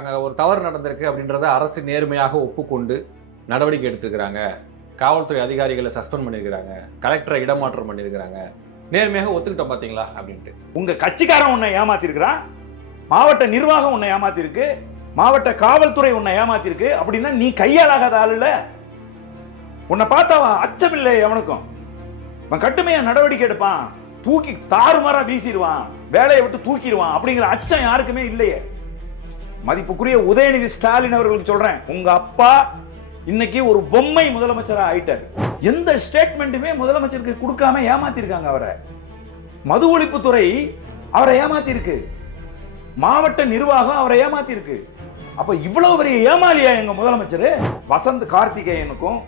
அங்கே ஒரு தவறு நடந்திருக்கு அப்படின்றத அரசு நேர்மையாக ஒப்புக்கொண்டு நடவடிக்கை எடுத்துக்கிறாங்க. காவல்துறை அதிகாரிகளை சஸ்பெண்ட் பண்ணியிருக்கிறாங்க, கலெக்டரை இடமாற்றம் பண்ணியிருக்கிறாங்க, நேர்மையாக ஒத்துக்கிட்டோம் பார்த்தீங்களா அப்படின்ட்டு. உங்க கட்சிக்காரன் உன்னை ஏமாத்திருக்கிறான், மாவட்ட நிர்வாகம் உன்னை ஏமாத்திருக்கு, மாவட்ட காவல்துறை உன்னை ஏமாத்திருக்கு அப்படின்னா நீ கையாளாகாத ஆள் இல்ல. உன்னை பார்த்தா அச்சமில்லை எவனுக்கும். அவன் கட்டுமையா நடவடிக்கை எடுப்பான், தூக்கி தாறுமாறா வீசிடுவான், வேலையை விட்டு தூக்கிடுவான் அப்படிங்கிற அச்சம் யாருக்குமே இல்லையே. மதிப்புக்குரிய உதயநிதி ஸ்டாலின் அவர்களுக்கு சொல்றேன், உங்க அப்பா இன்னைக்கு ஒரு பொம்மை முதலமைச்சரா ஆயிட்டார். எந்த ஸ்டேட்மெண்ட்டுமே முதலமைச்சருக்கு கொடுக்காம ஏமாத்திருக்காங்க அவரை. மது ஒழிப்புத்துறை அவரை ஏமாத்திருக்கு, மாவட்ட நிர்வாகம் அவரை ஏமாத்திருக்கு. அப்ப இவ்வளவு பெரிய ஏமாளியா எங்க முதலமைச்சர்? வசந்த் கார்த்திகேயனுக்கும்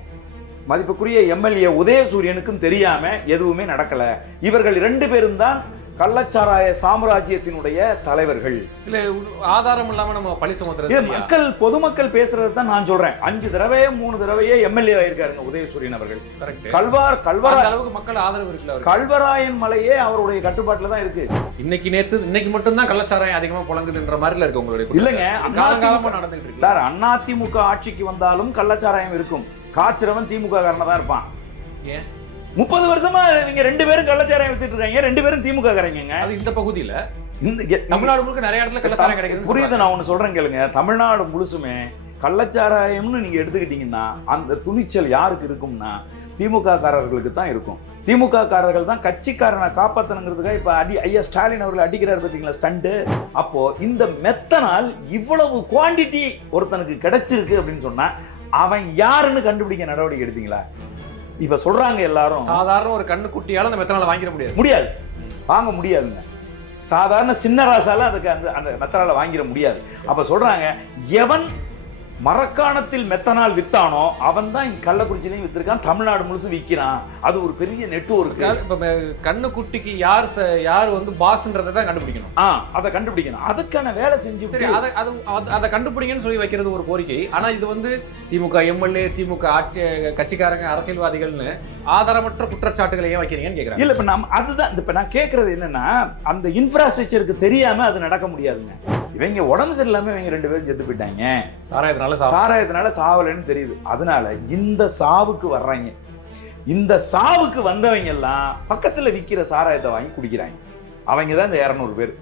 மதிப்புக்குரிய எம்எல்ஏ உதயசூரியனுக்கும் தெரியாம எதுவுமே நடக்கல. இவர்கள் 2 பேரும் தான் கள்ளச்சாராய சாம்ராஜ்யத்தினுடைய தலைவர்கள். இல்ல ஆதாரம் இல்லாம நம்ம பழி சுமத்துறது மக்கள் பொதுமக்கள் பேசுறது தான் நான் சொல்றேன். 5 தடவையோ 3 தடவையோ எம்எல்ஏ ஆயிருக்காருங்க உதயசூரியன் அவர்கள். கல்வராயன் அளவுக்கு மக்கள் ஆதரவு இருக்குல்ல. கல்வராயன் மலையே அவருடைய கட்டுப்பாட்டுல தான் இருக்கு. இன்னைக்கு மட்டும் தான் கள்ளச்சாராயம் அதிகமா புழங்குதுன்ற மாதிரில இருக்கு உங்களுடைய. இல்லங்க, காலகாலமா நடந்துட்டு இருக்கு சார். அதிமுக ஆட்சிக்கு வந்தாலும் கள்ளச்சாராயம் இருக்கும். காய்ச்சறவன் திமுக காரனா தான் இருப்பான். ஏன் 30 வருஷமா நீங்க 2 பேரும் கள்ளச்சாராயம் வித்துட்டு இருக்காங்க, 2 பேரும் திமுக காரங்க. அது இந்த பகுதியில தமிழ்நாடு முழுக்க நிறைய இடத்துல கள்ளச்சாராயம் கிடைக்குது. புரியுது, நான் ஒண்ணு சொல்றேன் கேளுங்க. தமிழ்நாடு முழுசுமே கள்ளச்சாராயம்னு நீங்க எடுத்துக்கிட்டீங்கன்னா அந்த துணிச்சல் யாருக்கு இருக்கும்னா திமுக காரர்களுக்கு தான் இருக்கும். திமுக காரர்கள் தான் கட்சிக்காரனை காப்பாத்தணுங்கிறதுக்காக இப்ப ஐயா ஸ்டாலின் அவர்கள் அடிக்கிறார் பாத்தீங்களா ஸ்டண்ட். அப்போ இந்த மெத்தனால் இவ்வளவு குவாண்டிட்டி ஒருத்தனுக்கு கிடைச்சிருக்கு அப்படின்னு சொன்னா அவன் யாருன்னு கண்டுபிடிக்க நடவடிக்கை எடுத்தீங்களா? இப்ப சொல்றாங்க எல்லாரும் சாதாரண ஒரு கண்ணுக்குட்டியால அந்த மெத்தனால வாங்கிட முடியாது, வாங்க முடியாதுங்க. சாதாரண சின்ன ராசால அதுக்கு அந்த மெத்தனால வாங்கிட முடியாது. அப்ப சொல்றாங்க, எவன் மரக்காணத்தில் மெத்தனால் வித்தானோ அவன் தான் கள்ளக்குறிச்சிலையும் வித்திருக்கான், தமிழ்நாடு முழுசு விற்கிறான். அது ஒரு பெரிய நெட்வொர்க். இப்ப கண்ணுக்குட்டிக்கு யார் வந்து பாஸ்ன்றதை தான் கண்டுபிடிக்கணும். அதை கண்டுபிடிக்கணும், அதுக்கான வேலை செஞ்சு அதை கண்டுபிடிங்கன்னு சொல்லி வைக்கிறது ஒரு கோரிக்கை. ஆனா இது வந்து திமுக எம்எல்ஏ, திமுக ஆட்சி கட்சிக்காரங்க, அரசியல்வாதிகள்னு ஆதாரமற்ற குற்றச்சாட்டுகளை ஏன் வைக்கிறீங்கன்னு கேட்கறாங்க. இல்ல, இப்ப அதுதான் இப்ப நான் கேட்கறது என்னன்னா, அந்த இன்ஃப்ராஸ்ட்ரக்சருக்கு தெரியாம அது நடக்க முடியாதுங்க. இவங்க உடம்பு சரியில்லாம இவங்க 2 பேரும் செத்து போயிட்டாங்க, சாராயத்தினால சாவலன்னு தெரியுது. அதனால இந்த சாவுக்கு வர்றாங்க. இந்த சாவுக்கு வந்தவங்க எல்லாம் பக்கத்துல விக்கிற சாராயத்தை வாங்கி குடிக்கிறாங்க. அவங்க தான் இந்த 200 பேர்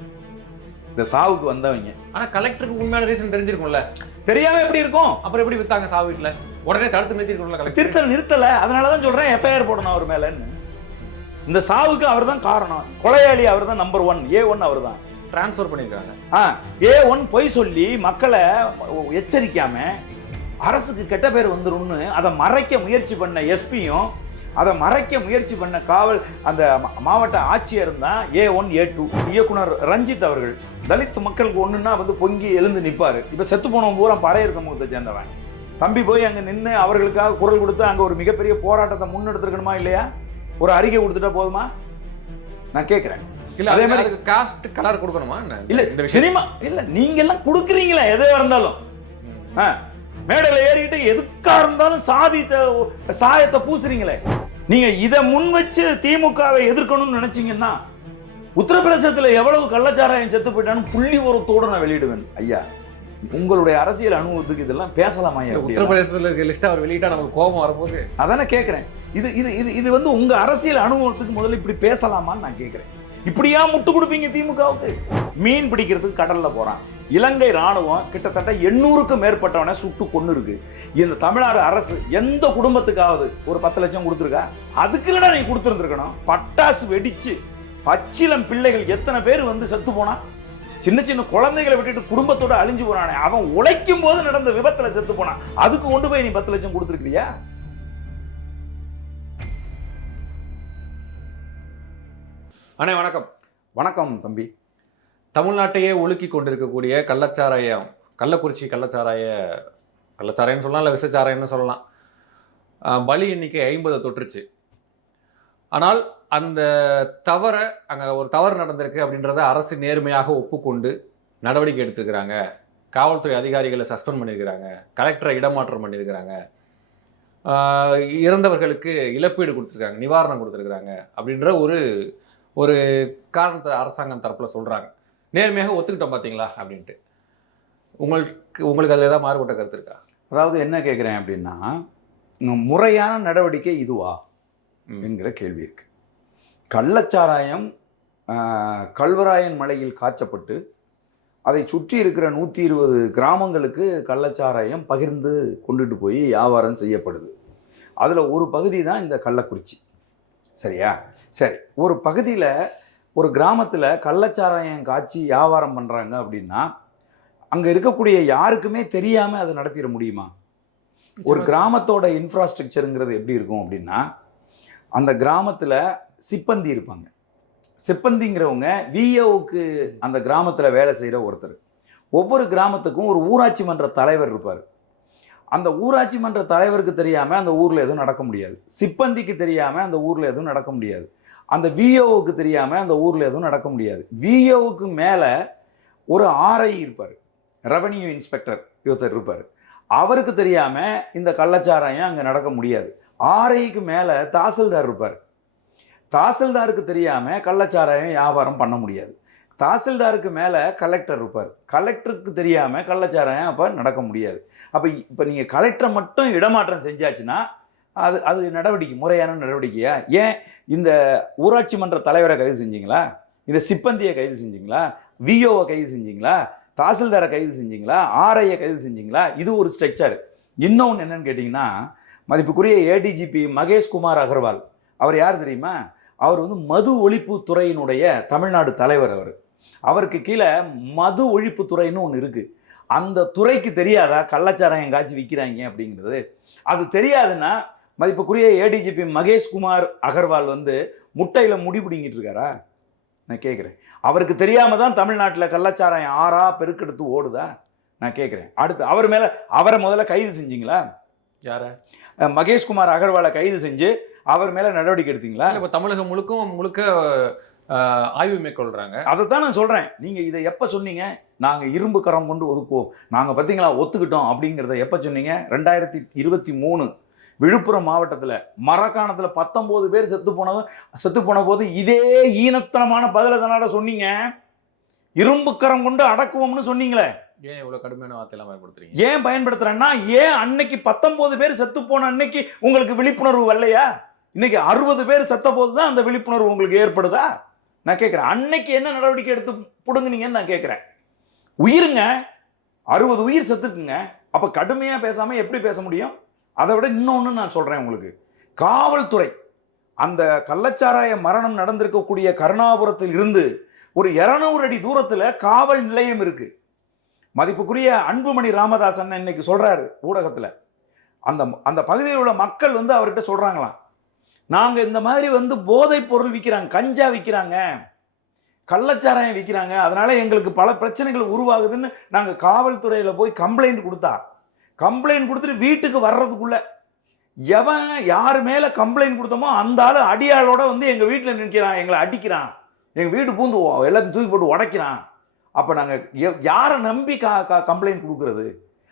இந்த சாவுக்கு வந்தவங்க. ஆனா கலெக்டருக்கு உண்மையான ரீசன் தெரிஞ்சிருக்கும்ல. தெரியாம எப்படி இருக்கும்? அப்புறம் எப்படி வித்தாங்க சாவு வீட்டுல? உடனே தடுத்து நிறுத்திருக்கணும்ல. நிறுத்தல. அதனாலதான் சொல்றேன் எஃப்ஐஆர் போடணும் அவர் மேலன்னு. இந்த சாவுக்கு அவர் தான் காரணம், கொலையாளி அவர் தான். நம்பர் 1 A1 அவர் தான் டிரான்ஸ்ஃபர் பண்ணிருக்காங்க. A1 பொய் சொல்லி மக்களை எச்சரிக்காம அரசுக்கு கெட்ட பேர் வந்துரும்னு அதை மறைக்க முயற்சி பண்ண எஸ்பியும், அதை மறைக்க முயற்சி பண்ண காவல் அந்த மாவட்ட ஆட்சியர் தான் A1 A2. இயக்குனர் ரஞ்சித் அவர்கள் தலித் மக்களுக்கு ஒண்ணுன்னா வந்து பொங்கி எழுந்து நிற்பாரு. இப்ப செத்து போனவன் பூரா பறையர் சமூகத்தை சேர்ந்தவன். தம்பி போய் அங்க நின்று அவர்களுக்காக குரல் கொடுத்து அங்க ஒரு மிகப்பெரிய போராட்டத்தை முன்னெடுத்திருக்கணுமா இல்லையா? ஒரு அறிக்கை கொடுத்துட்டா போதுமா? நான் கேட்கிறேன். அதே மாதிரி காஸ்ட் கலர் கொடுக்கணுமா? இல்ல சினிமா இல்ல, நீங்க எல்லாம் கொடுக்குறீங்களா? எதுவா இருந்தாலும் மேடையில ஏறிக்கிட்டு எதுக்கா இருந்தாலும் சாயத்தை பூசுறீங்களே. நீங்க இதை முன் வச்சு திமுகவை எதிர்க்கணும்னு நினைச்சீங்கன்னா உத்தரப்பிரதேசத்துல எவ்வளவு கள்ளச்சாராயம் செத்து போயிட்டான்னு புள்ளி உரத்தோடு நான் வெளியிடுவேன். ஐயா, உங்களுடைய அரசியல் அனுபவத்துக்கு இதெல்லாம் பேசலாமா? உத்தரப்பிரதேசத்துல இருக்க லிஸ்ட் அவர் வெளியிட்டா நமக்கு கோபம் வரப்போகுது. அதானே கேட்கிறேன். இது வந்து உங்க அரசியல் அனுபவத்துக்கு முதல்ல இப்படி பேசலாமான்னு நான் கேட்கிறேன். இப்படியா முட்டு கொடுப்பீங்க திமுகவுக்கு? மீன் பிடிக்கிறதுக்கு கடல்ல போறான். இலங்கை ராணுவம் கிட்டத்தட்ட 800க்கும் மேற்பட்டவனை சுட்டு கொண்டு இருக்கு. இந்த தமிழ்நாடு அரசு எந்த குடும்பத்துக்காவது ஒரு 10 லட்சம் கொடுத்துருக்கா? அதுக்கு இல்லடா நீ கொடுத்துருந்துருக்கணும். பட்டாசு வெடிச்சு பச்சிலம் பிள்ளைகள் எத்தனை பேர் வந்து செத்து போனா? சின்ன சின்ன குழந்தைகளை விட்டுட்டு குடும்பத்தோட அழிஞ்சு போனானே, அவன் உழைக்கும் போது நடந்த விபத்துல செத்து போனான். அதுக்கு கொண்டு போய் நீ 10 லட்சம் கொடுத்துருக்கியா? அண்ணே வணக்கம். வணக்கம் தம்பி. தமிழ்நாட்டையே ஒழுக்கி கொண்டிருக்கக்கூடிய கள்ளக்குறிச்சி கள்ளச்சாராயம்னு சொல்லலாம், இல்லை விஷச்சாராயம்னு சொல்லலாம். பலி எண்ணிக்கை 50 தொற்றுச்சு. ஆனால் அந்த தவறை, அங்கே ஒரு தவறு நடந்திருக்கு அப்படின்றத அரசு நேர்மையாக ஒப்புக்கொண்டு நடவடிக்கை எடுத்துக்கிறாங்க. காவல்துறை அதிகாரிகளை சஸ்பெண்ட் பண்ணியிருக்கிறாங்க, கலெக்டரை இடமாற்றம் பண்ணியிருக்கிறாங்க, இறந்தவர்களுக்கு இழப்பீடு கொடுத்துருக்காங்க, நிவாரணம் கொடுத்துருக்குறாங்க அப்படின்ற ஒரு காரணத்தை அரசாங்கம் தரப்பில் சொல்கிறாங்க. நேர்மையாக ஒத்துக்கிட்டோம் பார்த்தீங்களா அப்படின்ட்டு. உங்களுக்கு அதில் ஏதாவது மாறுபட்ட கருத்து இருக்கா? அதாவது என்ன கேட்குறேன் அப்படின்னா, முறையான நடவடிக்கை இதுவா என்கிற கேள்வி இருக்கு. கள்ளச்சாராயம் கல்வராயன் மலையில் காய்ச்சப்பட்டு அதை சுற்றி இருக்கிற 120 கிராமங்களுக்கு கள்ளச்சாராயம் பகிர்ந்து கொண்டுட்டு போய் வியாபாரம் செய்யப்படுது. அதில் ஒரு பகுதி தான் இந்த கள்ளக்குறிச்சி. சரியா? சரி, ஒரு பகுதியில் ஒரு கிராமத்தில் கள்ளச்சாராயம் காய்ச்சி வியாபாரம் பண்ணுறாங்க அப்படின்னா அங்கே இருக்கக்கூடிய யாருக்குமே தெரியாமல் அதை நடத்திட முடியுமா? ஒரு கிராமத்தோட இன்ஃப்ராஸ்ட்ரக்சருங்கிறது எப்படி இருக்கும் அப்படின்னா, அந்த கிராமத்தில் சிப்பந்தி இருப்பாங்க. சிப்பந்திங்கிறவங்க விஏஓக்கு அந்த கிராமத்தில் வேலை செய்கிற ஒருத்தர். ஒவ்வொரு கிராமத்துக்கும் ஒரு ஊராட்சி மன்ற தலைவர் இருப்பார். அந்த ஊராட்சி மன்ற தலைவருக்கு தெரியாமல் அந்த ஊரில் எதுவும் நடக்க முடியாது. சிப்பந்திக்கு தெரியாமல் அந்த ஊரில் எதுவும் நடக்க முடியாது. அந்த விஏஓவுக்கு தெரியாமல் அந்த ஊரில் எதுவும் நடக்க முடியாது. விஏஓவுக்கு மேலே ஒரு ஆர்ஐ இருப்பார், ரெவன்யூ இன்ஸ்பெக்டர் ஒருத்தர் இருப்பார். அவருக்கு தெரியாமல் இந்த கள்ளச்சாராயம் அங்கே நடக்க முடியாது. ஆர்ஐக்கு மேலே தாசில்தார் இருப்பார். தாசில்தாருக்கு தெரியாமல் கள்ளச்சாராயம் வியாபாரம் பண்ண முடியாது. தாசில்தாருக்கு மேலே கலெக்டர் இருப்பார். கலெக்டருக்கு தெரியாமல் கள்ளச்சாராயம் அப்போ நடக்க முடியாது. அப்போ இப்போ நீங்கள் கலெக்டரை மட்டும் இடமாற்றம் செஞ்சாச்சுன்னா அது நடவடிக்கை, முறையான நடவடிக்கையா? ஏன் இந்த ஊராட்சி மன்ற தலைவரை கைது செஞ்சீங்களா? இந்த சிப்பந்தியை கைது செஞ்சீங்களா? விஓவை கைது செஞ்சீங்களா? தாசில்தாரை கைது செஞ்சீங்களா? ஆர்ஐயை கைது செஞ்சீங்களா? இது ஒரு ஸ்ட்ரக்சர். இன்னொன்று என்னன்னு கேட்டிங்கன்னா, மதிப்புக்குரிய ஏடிஜிபி மகேஷ்குமார் அகர்வால், அவர் யார் தெரியுமா? அவர் மது ஒழிப்பு துறையினுடைய தமிழ்நாடு தலைவர். அவருக்கு கீழே மது ஒழிப்பு துறைன்னு ஒன்று இருக்குது. அந்த துறைக்கு தெரியாதா கள்ளச்சாராயம் காய்ச்சி விற்கிறாங்க அப்படிங்கிறது? அது தெரியாதுன்னா மதிப்புக்குரிய ஏடிஜிபி மகேஷ்குமார் அகர்வால் முட்டையில் முடி பிடிங்கிட்டு இருக்காரா? நான் கேட்குறேன். அவருக்கு தெரியாமல் தான் தமிழ்நாட்டில் கள்ளச்சாராயம் ஆறா பெருக்கெடுத்து ஓடுதா? நான் கேட்குறேன். அடுத்து அவரை முதல்ல கைது செஞ்சீங்களா? யார? மகேஷ்குமார் அகர்வாலை கைது செஞ்சு அவர் மேலே நடவடிக்கை எடுத்தீங்களா? இப்போ தமிழகம் முழுக்க ஆய்வு மேற்கொள்கிறாங்க. அதை தான் நான் சொல்கிறேன். நீங்கள் இதை எப்போ சொன்னீங்க? நாங்கள் இரும்பு கரம் கொண்டு ஒதுக்குவோம், நாங்கள் பார்த்தீங்களா ஒத்துக்கிட்டோம் அப்படிங்கிறத எப்போ சொன்னீங்க? 2023 விழுப்புரம் மாவட்டத்தில் மரக்காணத்தில் 19 பேர் செத்து போன போது இதே ஈனத்தனமான பதிலை தானடா சொன்னீங்க. இரும்பு கரம் கொண்டு அடக்குவோம்னு சொன்னீங்களே. ஏன் இவ்வளோ கடுமையான வார்த்தையெல்லாம் பயன்படுத்துறீங்க? ஏன் பயன்படுத்துறேன்னா, ஏன் அன்னைக்கு 19 பேர் செத்து போன அன்னைக்கு உங்களுக்கு விழிப்புணர்வு வரலையா? இன்னைக்கு 60 பேர் செத்த போது தான் அந்த விழிப்புணர்வு உங்களுக்கு ஏற்படுதா? நான் கேட்குறேன். அன்னைக்கு என்ன நடவடிக்கை எடுத்து புடுங்குனீங்கன்னு நான் கேட்குறேன். உயிருங்க, 60 உயிர் செத்துக்குங்க. அப்போ கடுமையாக பேசாமல் எப்படி பேச முடியும்? அதை விட இன்னொன்று நான் சொல்கிறேன் உங்களுக்கு. காவல்துறை அந்த கள்ளச்சாராய மரணம் நடந்திருக்கக்கூடிய கருணாபுரத்தில் இருந்து ஒரு 200 அடி தூரத்தில் காவல் நிலையம் இருக்கு. மதிப்புக்குரிய அன்புமணி ராமதாஸ் இன்னைக்கு சொல்றாரு ஊடகத்தில், அந்த பகுதியில் உள்ள மக்கள் அவர்கிட்ட சொல்றாங்களாம், நாங்கள் இந்த மாதிரி போதைப் பொருள் விற்கிறாங்க, கஞ்சா விற்கிறாங்க, கள்ளச்சாராயம் விற்கிறாங்க, அதனால எங்களுக்கு பல பிரச்சனைகள் உருவாகுதுன்னு நாங்கள் காவல்துறையில் போய் கம்ப்ளைண்ட் கொடுத்துட்டு வீட்டுக்கு வர்றதுக்குள்ள எவன் யார் மேலே கம்ப்ளைண்ட் கொடுத்தோமோ அந்த ஆள் அடியாளோட எங்கள் வீட்டில் நிற்கிறான், எங்களை அடிக்கிறான், எங்கள் வீட்டு பூந்து எல்லாத்தையும் தூக்கி போட்டு உடைக்கிறான். அப்போ நாங்கள் யாரை நம்பி கம்ப்ளைண்ட் கொடுக்கறது?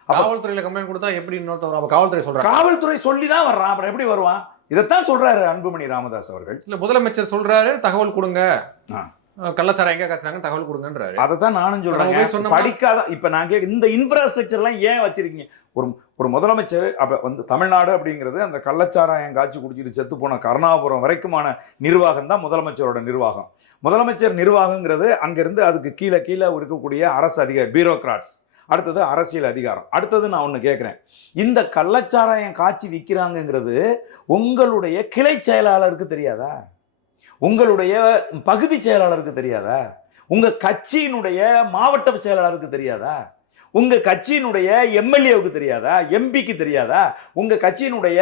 காவல்துறையில் கம்ப்ளைண்ட் கொடுத்தா எப்படி இன்னொருத்தவர்? காவல்துறை சொல்கிறாங்க, காவல்துறை சொல்லி தான் வர்றான், அப்புறம் எப்படி வருவான்? இதைத்தான் சொல்றாரு அன்புமணி ராமதாஸ் அவர்கள். இல்லை, முதலமைச்சர் சொல்றாரு தகவல் கொடுங்க, கள்ளச்சாராயம் எங்க காய்ச்சாங்க தகவல் கொடுங்கன்றாரு. அதை தான் நானும் சொல்றேன். படிக்காத இப்ப நான் இந்த இன்ஃப்ராஸ்ட்ரக்சர்லாம் ஏன் வச்சிருக்கீங்க? ஒரு முதலமைச்சர் அப்ப தமிழ்நாடு அப்படிங்கிறது அந்த கள்ளச்சாராயம் காய்ச்சி குடிச்சிட்டு செத்து போன கருணாபுரம் வரைக்குமான நிர்வாகம் தான் முதலமைச்சரோட நிர்வாகம். முதலமைச்சர் நிர்வாகங்கிறது அங்கிருந்து அதுக்கு கீழே இருக்கக்கூடிய அரசு அதிகாரி, பியூரோக்ராட்ஸ், அடுத்தது அரசியல் அதிகாரம். அடுத்தது நான் ஒன்று கேட்குறேன், இந்த கள்ளச்சாராயம் காய்ச்சி விற்கிறாங்கிறது உங்களுடைய கிளை செயலாளருக்கு தெரியாதா? உங்களுடைய பகுதி செயலாளருக்கு தெரியாதா? உங்க கட்சியினுடைய மாவட்ட செயலாளருக்கு தெரியாதா? உங்க கட்சியினுடைய எம்எல்ஏவுக்கு தெரியாதா? எம்பிக்கு தெரியாதா? உங்க கட்சியினுடைய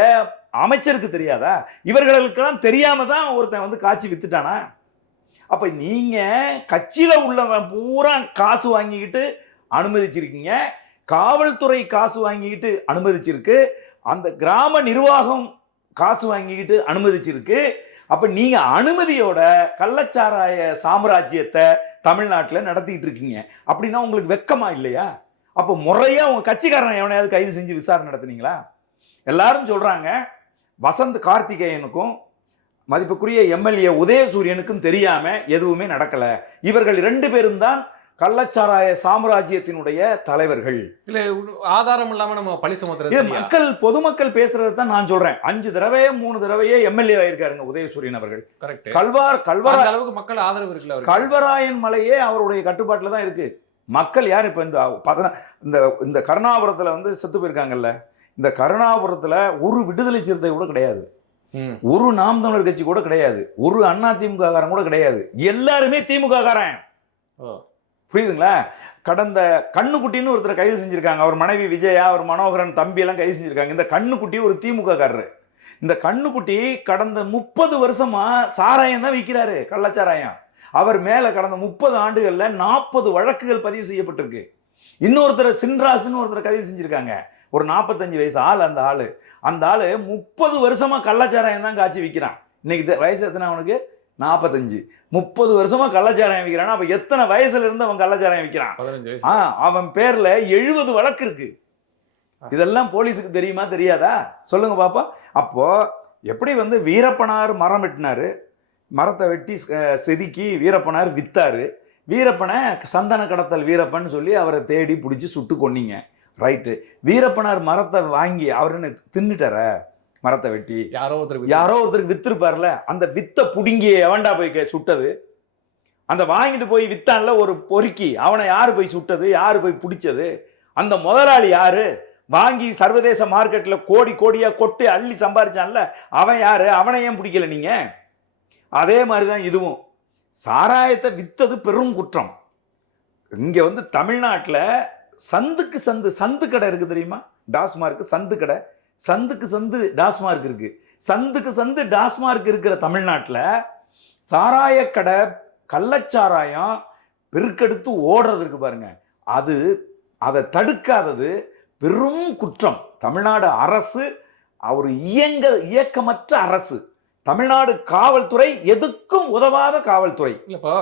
அமைச்சருக்கு தெரியாதா? இவர்களுக்கெல்லாம் தெரியாம தான் ஒருத்தன் காய்ச்சி வித்துட்டானா? அப்ப நீங்க கட்சியில உள்ளவன் பூரா காசு வாங்கிக்கிட்டு அனுமதிச்சிருக்கீங்க, காவல்துறை காசு வாங்கிக்கிட்டு அனுமதிச்சிருக்கு, அந்த கிராம நிர்வாகம் காசு வாங்கிக்கிட்டு அனுமதிச்சிருக்கு. அப்ப நீங்க அனுமதியோட கள்ளச்சாராய சாம்ராஜ்யத்தை தமிழ்நாட்டில் நடத்திட்டு இருக்கீங்க. அப்படின்னா உங்களுக்கு வெக்கமா இல்லையா? அப்போ முறையா உங்க கட்சிக்காரன் எவனையாவது கைது செஞ்சு விசாரணை நடத்துனீங்களா? எல்லாரும் சொல்றாங்க வசந்த் கார்த்திகேயனுக்கும் மதிப்புக்குரிய எம்எல்ஏ உதயசூரியனுக்கும் தெரியாம எதுவுமே நடக்கல, இவர்கள் 2 பேரும் தான் கள்ளச்சாராய சாம்ராஜ்யத்தினுடைய தலைவர்கள். இல்ல ஆதாரம் இல்லாம நம்ம பழி சுமத்துறது சரியா? மக்கள் பொதுமக்கள் பேசுறதை தான் நான் சொல்றேன். 5 தடவையே 3 தடவையே எம்எல்ஏ ஆயிருக்காருங்க உதயசூரியன் அவர்கள். கரெக்ட். கல்வராயன் அளவுக்கு மக்கள் ஆதரவு இருக்குல்ல அவருக்கு. கல்வராயன் மலையே அவருடைய கட்டுப்பாட்டுல தான் இருக்கு. மக்கள் யார் இப்ப இந்த கருணாபுரத்துல வந்து செத்து போயிருக்காங்கல்ல, இந்த கருணாபுரத்துல ஒரு விடுதலை சிறுத்தை கூட கிடையாது, ஒரு நாம் தமிழர் கட்சி கூட கிடையாது, ஒரு அண்ணா திமுக காரன் கூட கிடையாது, எல்லாருமே திமுக காரன். புரியுதுங்களா? கடந்த கண்ணுக்குட்டின்னு ஒருத்தரை கைது செஞ்சிருக்காங்க. அவர் மனைவி விஜயா, அவர் மனோகரன் தம்பி எல்லாம் கைது செஞ்சிருக்காங்க. இந்த கண்ணுக்குட்டி ஒரு திமுக காரரு. இந்த கண்ணுக்குட்டி கடந்த 30 வருஷமா சாராயம் தான் விற்கிறாரு, கள்ளச்சாராயம். அவர் மேல கடந்த 30 ஆண்டுகள்ல 40 வழக்குகள் பதிவு செய்யப்பட்டிருக்கு. இன்னொருத்தர் சின்ராசுன்னு ஒருத்தர் கைது செஞ்சிருக்காங்க, ஒரு 45 வயசு ஆள். அந்த ஆளு 30 வருஷமா கள்ளச்சாராயம் தான் காய்ச்சி விற்கிறான். இன்னைக்கு வயசு எத்தனை அவனுக்கு? 45. 30 வருஷமா கள்ளச்சாராயம் விற்கிறான். அப்ப எத்தனை வயசுல இருந்து அவன் கள்ளச்சாராயம் விற்கிறான்? அவன் பேர்ல 70 வழக்கு இருக்கு. இதெல்லாம் போலீஸுக்கு தெரியுமா தெரியாதா? சொல்லுங்க பாப்பா. அப்போ எப்படி வந்து வீரப்பனார் மரம் வெட்டினாரு, மரத்தை வெட்டி செதுக்கி வீரப்பனார் வித்தாரு, வீரப்பனை சந்தன கடத்தல் வீரப்பன் சொல்லி அவரை தேடி பிடிச்சி சுட்டு கொன்னீங்க, ரைட்டு. வீரப்பனார் மரத்தை வாங்கி அவருன்னு தின்னுட்டார, மரத்தை வெட்டி யாரோ ஒருத்தருக்கு வித்திருப்பார்ல, அந்த வித்த புடுங்கி எவன்டா போய் சுட்டது? அந்த வாங்கிட்டு போய் வித்தான்ல ஒரு பொறுக்கி, அவனை யாரு போய் சுட்டது, யாரு போய் பிடிச்சது? அந்த முதலாளி யாரு? வாங்கி சர்வதேச மார்க்கெட்ல கோடி கோடியா கொட்டு அள்ளி சம்பாரிச்சான்ல, அவன் யாரு? அவனை ஏன் பிடிக்கல நீங்க? அதே மாதிரிதான் இதுவும். சாராயத்தை வித்தது பெரும் குற்றம். இங்க வந்து தமிழ்நாட்டில் சந்துக்கு சந்து கடை இருக்கு தெரியுமா? டாஸ்மார்க் சந்து கடை, சந்துக்கு சந்து டாஸ்மார்க் இருக்கு. சந்துக்கு சந்து டாஸ்மார்க் இருக்கிற தமிழ்நாட்டில் சாராய கடை, கள்ளச்சாராயம் பெருக்கெடுத்து ஓடுறது இருக்கு பாருங்க, அதை தடுக்காதது பெரும் குற்றம். தமிழ்நாடு அரசு ஒரு இயக்கமற்ற அரசு. தமிழ்நாடு காவல்துறை எதுக்கும் உதவாத காவல்துறை. இல்லப்பா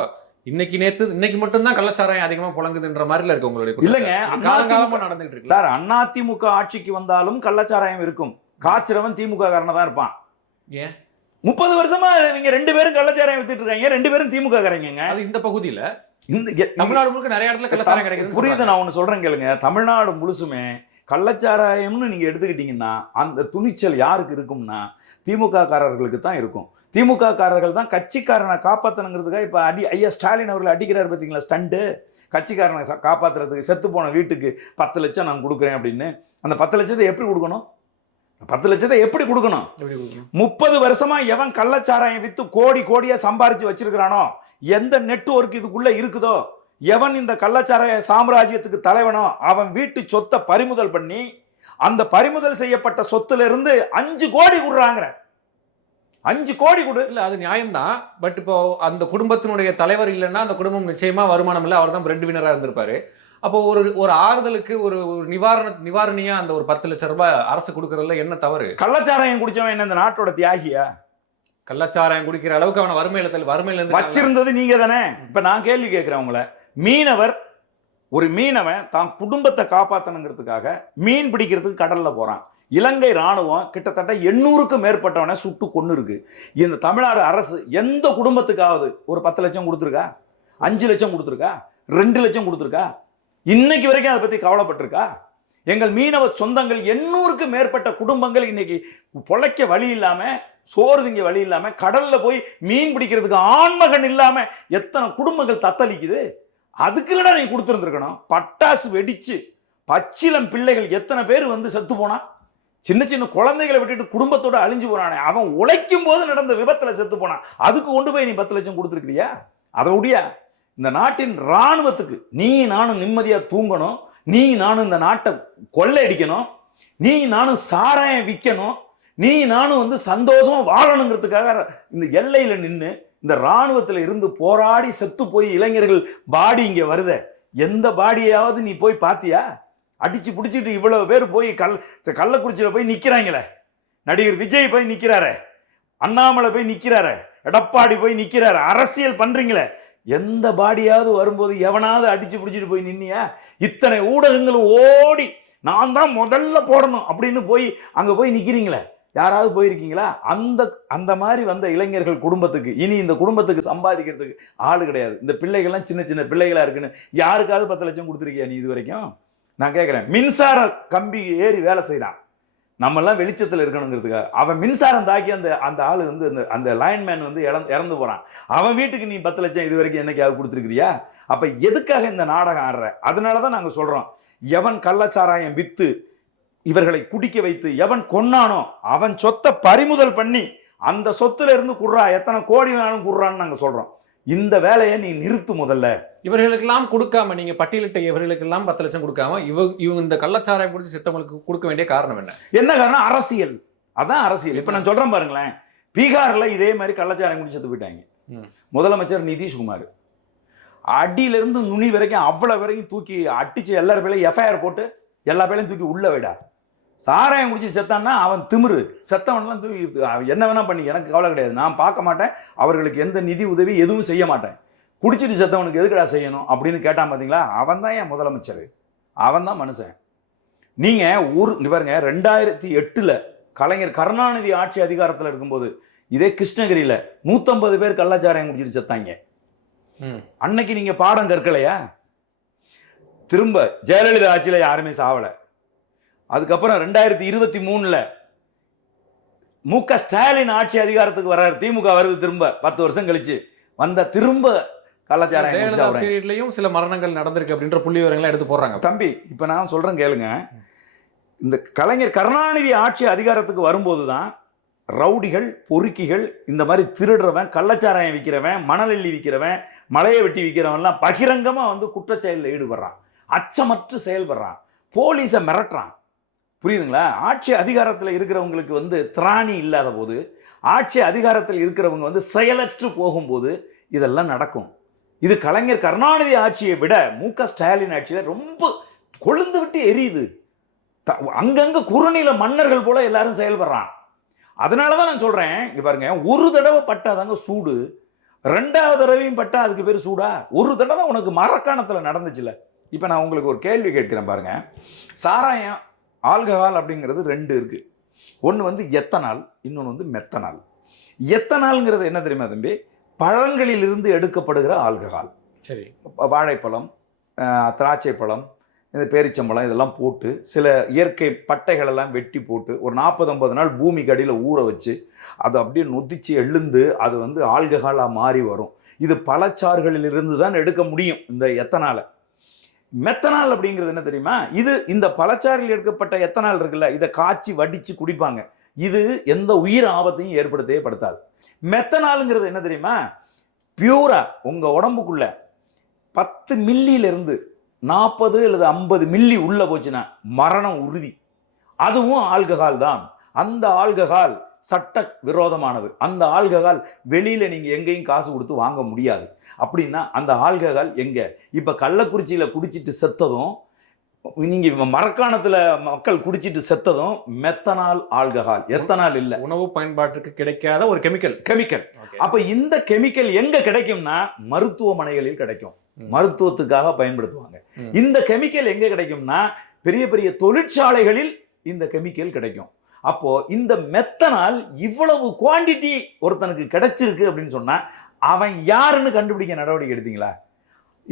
இன்னைக்கு மட்டும்தான் கள்ளச்சாராயம் அதிகமா புழங்குதுன்ற மாதிரி இருக்கு உங்களுடைய. இல்லங்க, நடந்துட்டு இருக்கு சார். அதிமுக ஆட்சிக்கு வந்தாலும் கள்ளச்சாராயம் இருக்கும். காய்ச்சறவன் திமுக காரனா தான் இருப்பான். ஏன் 30 வருஷமா இவங்க 2 பேரும் கள்ளச்சாராயம் வித்துட்டு இருக்காங்க, 2 பேரும் திமுக காரங்க. அது இந்த பகுதியில, தமிழ்நாடு முழுக்க நிறைய இடத்துல கள்ளச்சாராயம் கிடைக்குது. புரியுது, நான் ஒண்ணு சொல்றேன் கேளுங்க. தமிழ்நாடு முழுசுமே கள்ளச்சாராயம்னு நீங்க எடுத்துக்கிட்டீங்கன்னா அந்த துணிச்சல் யாருக்கு இருக்கும்னா திமுக காரர்களுக்கு தான் இருக்கும். திமுக காரர்கள் தான் கட்சிக்காரனை காப்பாற்றணுங்கிறதுக்காக இப்போ ஐயா ஸ்டாலின் அவர்கள் அடிக்கிறார் பார்த்தீங்களா ஸ்டண்டு. கட்சிக்காரனை காப்பாற்றுறதுக்கு செத்து போன வீட்டுக்கு 10 லட்சம் நான் கொடுக்குறேன் அப்படின்னு. அந்த 10 லட்சத்தை எப்படி கொடுக்கணும்? 10 லட்சத்தை எப்படி கொடுக்கணும்? 30 வருஷமா எவன் கள்ளச்சாராயம் வித்து கோடி கோடியா சம்பாரிச்சு வச்சிருக்கிறானோ, எந்த நெட்வொர்க் இதுக்குள்ள இருக்குதோ, எவன் இந்த கள்ளச்சாராய சாம்ராஜ்யத்துக்கு தலைவனோ, அவன் வீட்டு சொத்தை பறிமுதல் பண்ணி அந்த பறிமுதல் செய்யப்பட்ட சொத்துல இருந்து 5 கோடி கொடுறாங்க. 5 கோடி கொடு. இல்ல அது நியாயம்தான். பட் இப்போ அந்த குடும்பத்தினுடைய தலைவர் இல்லைன்னா அந்த குடும்பம் நிச்சயமா வருமானம் இல்லை, அவர் தான் பிரெட் வினரா இருந்திருப்பாரு. அப்போ ஒரு ஆறுதலுக்கு ஒரு நிவாரணியா அந்த ஒரு 10 லட்சம் ரூபாய் அரசு கொடுக்கறதுல என்ன தவறு? கள்ளச்சாராயம் குடிச்சவன் என்ன இந்த நாட்டோட தியாகியா? கள்ளச்சாராயம் குடிக்கிற அளவுக்கு அவனை வறுமையில இருந்து வச்சிருந்தது நீங்க தானே. இப்ப நான் கேள்வி கேட்கிறேன் உங்களை. ஒரு மீனவன் தான் குடும்பத்தை காப்பாற்றணுங்கிறதுக்காக மீன் பிடிக்கிறதுக்கு கடல்ல போறான். இலங்கை ராணுவம் கிட்டத்தட்ட 800க்கும் மேற்பட்டவனை சுட்டு கொன்னு இருக்கு. இந்த தமிழ்நாடு அரசு எந்த குடும்பத்துக்காவது ஒரு 10 லட்சம் கொடுத்துருக்கா? 5 லட்சம் கொடுத்துருக்கா? 2 லட்சம் கொடுத்துருக்கா? இன்னைக்கு வரைக்கும் அதை பத்தி கவலைப்பட்டிருக்கா? எங்கள் மீனவ சொந்தங்கள் 800க்கும் மேற்பட்ட குடும்பங்கள் இன்னைக்கு பொழைக்க வழி இல்லாம, சோறு திங்க வழி இல்லாம, கடல்ல போய் மீன் பிடிக்கிறதுக்கு ஆண்மகன் இல்லாம எத்தனை குடும்பங்கள் தத்தளிக்குது. அதுக்கு இல்லடா நீ கொடுத்துருந்துருக்கணும். பட்டாசு வெடிச்சு பச்சிலம் பிள்ளைகள் எத்தனை பேர் வந்து செத்து போனா, சின்ன சின்ன குழந்தைகளை விட்டுட்டு குடும்பத்தோட அழிஞ்சு போறானே, அவன் உழைக்கும் போது நடந்த விபத்துல செத்து போனான். அதுக்கு கொண்டு போய் நீ 10 லட்சம் கொடுத்துருக்கிறியா? அதை உடைய இந்த நாட்டின் இராணுவத்துக்கு நீ நானும் நிம்மதியா தூங்கணும், நீ நானும் இந்த நாட்டை கொள்ளையடிக்கணும், நீ நானும் சாராயம் விற்கணும், நீ நானும் வந்து சந்தோஷமா வாழணுங்கிறதுக்காக இந்த எல்லையில நின்று இந்த இராணுவத்தில் இருந்து போராடி செத்து போய் இளைஞர்கள் பாடி இங்க வருத. எந்த பாடியாவது நீ போய் பாத்தியா? அடிச்சு பிடிச்சிட்டு இவ்வளவு பேர் போய் கள்ளக்குறிச்சியில போய் நிக்கிறாங்களே, நடிகர் விஜய் போய் நிக்கிறாரு, அண்ணாமலை போய் நிக்கிறாரு, எடப்பாடி போய் நிக்கிறாரு, அரசியல் பண்றீங்களே, எந்த பாடியாவது வரும்போது எவனாவது அடிச்சு பிடிச்சிட்டு போய் நின்னியா? இத்தனை ஊடகங்களும் ஓடி நான் தான் முதல்ல போடணும் அப்படின்னு போய் அங்க போய் நிக்கிறீங்களே, யாராவது போயிருக்கீங்களா? அந்த அந்த மாதிரி வந்த இளைஞர்கள் குடும்பத்துக்கு இனி இந்த குடும்பத்துக்கு சம்பாதிக்கிறதுக்கு ஆளு கிடையாது. இந்த பிள்ளைகள்லாம் சின்ன சின்ன பிள்ளைகளா இருக்குன்னு யாருக்காவது 10 லட்சம் கொடுத்துருக்கியா நீ இது வரைக்கும்? நான் கேட்கிறேன். மின்சார கம்பி ஏறி வேலை செய்யறான், நம்ம எல்லாம் வெளிச்சத்துல இருக்கணுங்கிறதுக்காக. அவன் மின்சாரம் தாக்கி அந்த அந்த ஆளு வந்து அந்த லைன்மேன் வந்து இறந்து போறான். அவன் வீட்டுக்கு நீ 10 லட்சம் இது வரைக்கும் என்னைக்காவது கொடுத்துருக்கிறியா? அப்ப எதுக்காக இந்த நாடகம் ஆடுற? அதனாலதான் நாங்க சொல்றோம், எவன் கள்ளச்சாராயம் வித்து இவர்களை குடிக்க வைத்து எவன் கொன்னானோ அவன் சொத்தை பறிமுதல் பண்ணி அந்த சொத்துல இருந்து குடுறா, எத்தனை கோடி வேணாலும் குடுறான்னு நாங்க சொல்றோம். இந்த வேலையை நீ நிறுத்து முதல்ல. இவர்களுக்கெல்லாம் கொடுக்காம, நீங்க பட்டியலிட்ட இவர்களுக்கெல்லாம் 10 லட்சம் கொடுக்காம இவங்க இந்த கள்ளச்சாராயம் குடிச்சு செத்தவங்களுக்கு கொடுக்க வேண்டிய காரணம் என்ன? என்ன காரணம்? அரசியல். அதான் அரசியல். இப்ப நான் சொல்றேன் பாருங்களேன், பீகார்ல இதே மாதிரி கள்ளச்சாராயம் குடிச்சு செத்து போயிட்டாங்க. முதலமைச்சர் நிதிஷ்குமார் அடியில இருந்து நுனி வரைக்கும் அவ்வளவு வரைக்கும் தூக்கி அடிச்சு எல்லார் பேரையும் எஃப்ஐஆர் போட்டு எல்லா பேரையும் தூக்கி உள்ள விடா. சாராயம் குடிச்சு செத்தான்னா அவன் திமிரு, செத்தவன்லாம் தூக்கி என்ன வேணா பண்ணி எனக்கு கவலை கிடையாது, நான் பார்க்க மாட்டேன், அவர்களுக்கு எந்த நிதி உதவி எதுவும் செய்ய மாட்டேன். குடிச்சிட்டு செத்தவனுக்கு எதுக்கடா செய்யணும் அப்படின்னு கேட்டான் பார்த்தீங்களா? அவன் தான் என் முதலமைச்சர், அவன் தான் மனுஷன். நீங்க பாருங்க, 2008 கலைஞர் கருணாநிதி ஆட்சி அதிகாரத்தில் இருக்கும்போது இதே கிருஷ்ணகிரியில 150 பேர் கள்ளச்சாராயம் குடிச்சிட்டு செத்தாங்க. அன்னைக்கு நீங்க பாடம் கற்கலையா? திரும்ப ஜெயலலிதா ஆட்சியில யாருமே சாவல. அதுக்கப்புறம் 2023 மு.க. ஸ்டாலின் ஆட்சி அதிகாரத்துக்கு வர்றாரு, திமுக வருது திரும்ப 10 வருஷம் கழிச்சு வந்த திரும்ப கள்ளச்சாராயம் சில மரணங்கள் நடந்திருக்கு அப்படின்ற புள்ளி விவரங்களை எடுத்து போடுறாங்க. தம்பி இப்ப நான் சொல்றேன் கேளுங்க, இந்த கலைஞர் கருணாநிதி ஆட்சி அதிகாரத்துக்கு வரும்போதுதான் ரவுடிகள், பொறுக்கிகள், இந்த மாதிரி திருடுறவன், கள்ளச்சாராயம் விற்கிறவன், மணலெல்லி விற்கிறவன், மலையை வெட்டி விற்கிறவன்லாம் பகிரங்கமா வந்து குற்றச்செயலில் ஈடுபடுறான், அச்சமற்று செயல்படுறான், போலீஸை மிரட்டுறான். புரியுதுங்களா? ஆட்சி அதிகாரத்தில் இருக்கிறவங்களுக்கு வந்து திராணி இல்லாத போது, ஆட்சி அதிகாரத்தில் இருக்கிறவங்க வந்து செயலற்று போகும்போது இதெல்லாம் நடக்கும். இது கலைஞர் கருணாநிதி ஆட்சியை விட மு.க. ஸ்டாலின் ஆட்சியில ரொம்ப கொழுந்து விட்டு எரியுது. அங்கங்க குறுநில மன்னர்கள் போல எல்லாரும் செயல்படுறான். அதனாலதான் நான் சொல்றேன், இங்க பாருங்க, ஒரு தடவை பட்டாதாங்க சூடு, 2வது தடவையும் பட்டா அதுக்கு பேர் சூடா? ஒரு தடவை உனக்கு மரக்காணத்துல நடந்துச்சுல. இப்ப நான் உங்களுக்கு ஒரு கேள்வி கேட்கிறேன் பாருங்க. சாராயம், ஆல்கஹால் அப்படிங்கிறது 2 இருக்கு. ஒன்று வந்து எத்தனால், இன்னொன்று வந்து மெத்தனால். எத்தனால்ங்கிறது என்ன தெரியுமா தம்பி? பழங்களில் இருந்து எடுக்கப்படுகிற ஆல்கஹால். சரி. வாழைப்பழம், திராட்சை பழம், இந்த பேரிச்சம்பழம் இதெல்லாம் போட்டு சில இயற்கை பட்டைகள் எல்லாம் வெட்டி போட்டு ஒரு 40-50 நாள் பூமிக்கு அடியில் ஊற வச்சு அதை அப்படியே நொதிச்சு எழுந்து அது வந்து ஆல்கஹாலாக மாறி வரும். இது பழச்சாறுகளில் இருந்து தான் எடுக்க முடியும் இந்த எத்தனாலை. மெத்தனால் அப்படிங்கிறது என்ன தெரியுமா? இது இந்த பழச்சாறில் எடுக்கப்பட்ட எத்தனால் இருக்குல்ல, இதை காய்ச்சி வடிச்சு குடிப்பாங்க. இது எந்த உயிர் ஆபத்தையும் ஏற்படுத்தவே படுத்தாது. மெத்தனாலுங்கிறது என்ன தெரியுமா? பியூரா உங்க உடம்புக்குள்ள 10 மில்லியிலிருந்து 40 அல்லது 50 மில்லி உள்ள போச்சுன்னா மரணம் உறுதி. அதுவும் ஆல்கஹால் தான். அந்த ஆல்கஹால் சட்ட விரோதமானது. அந்த ஆல்கஹால் வெளியில நீங்க எங்கேயும் காசு கொடுத்து வாங்க முடியாது. அப்படின்னா அந்த ஆல்கஹால் எங்க? இப்ப கள்ளக்குறிச்சியில குடிச்சிட்டு செத்ததும், நீங்க மரக்காணத்துல மக்கள் குடிச்சிட்டு செத்ததும் மெத்தனால் ஆல்கஹால், எத்தனால் இல்ல. உணவு பயன்பாட்டுக்கு கிடைக்காத ஒரு கெமிக்கல். அப்ப இந்த கெமிக்கல் எங்க கிடைக்கும்னா மருத்துவமனைகளில் கிடைக்கும், மருத்துவத்துக்காக பயன்படுத்துவாங்க. இந்த கெமிக்கல் எங்க கிடைக்கும்னா பெரிய பெரிய தொழிற்சாலைகளில் இந்த கெமிக்கல் கிடைக்கும். அப்போ இந்த மெத்தனால் இவ்வளவு குவாண்டிட்டி ஒருத்தனுக்கு கிடைச்சிருக்கு அப்படின்னு சொன்னா அவன் யாருன்னு கண்டுபிடிக்க நடவடிக்கை எடுத்தீங்களா?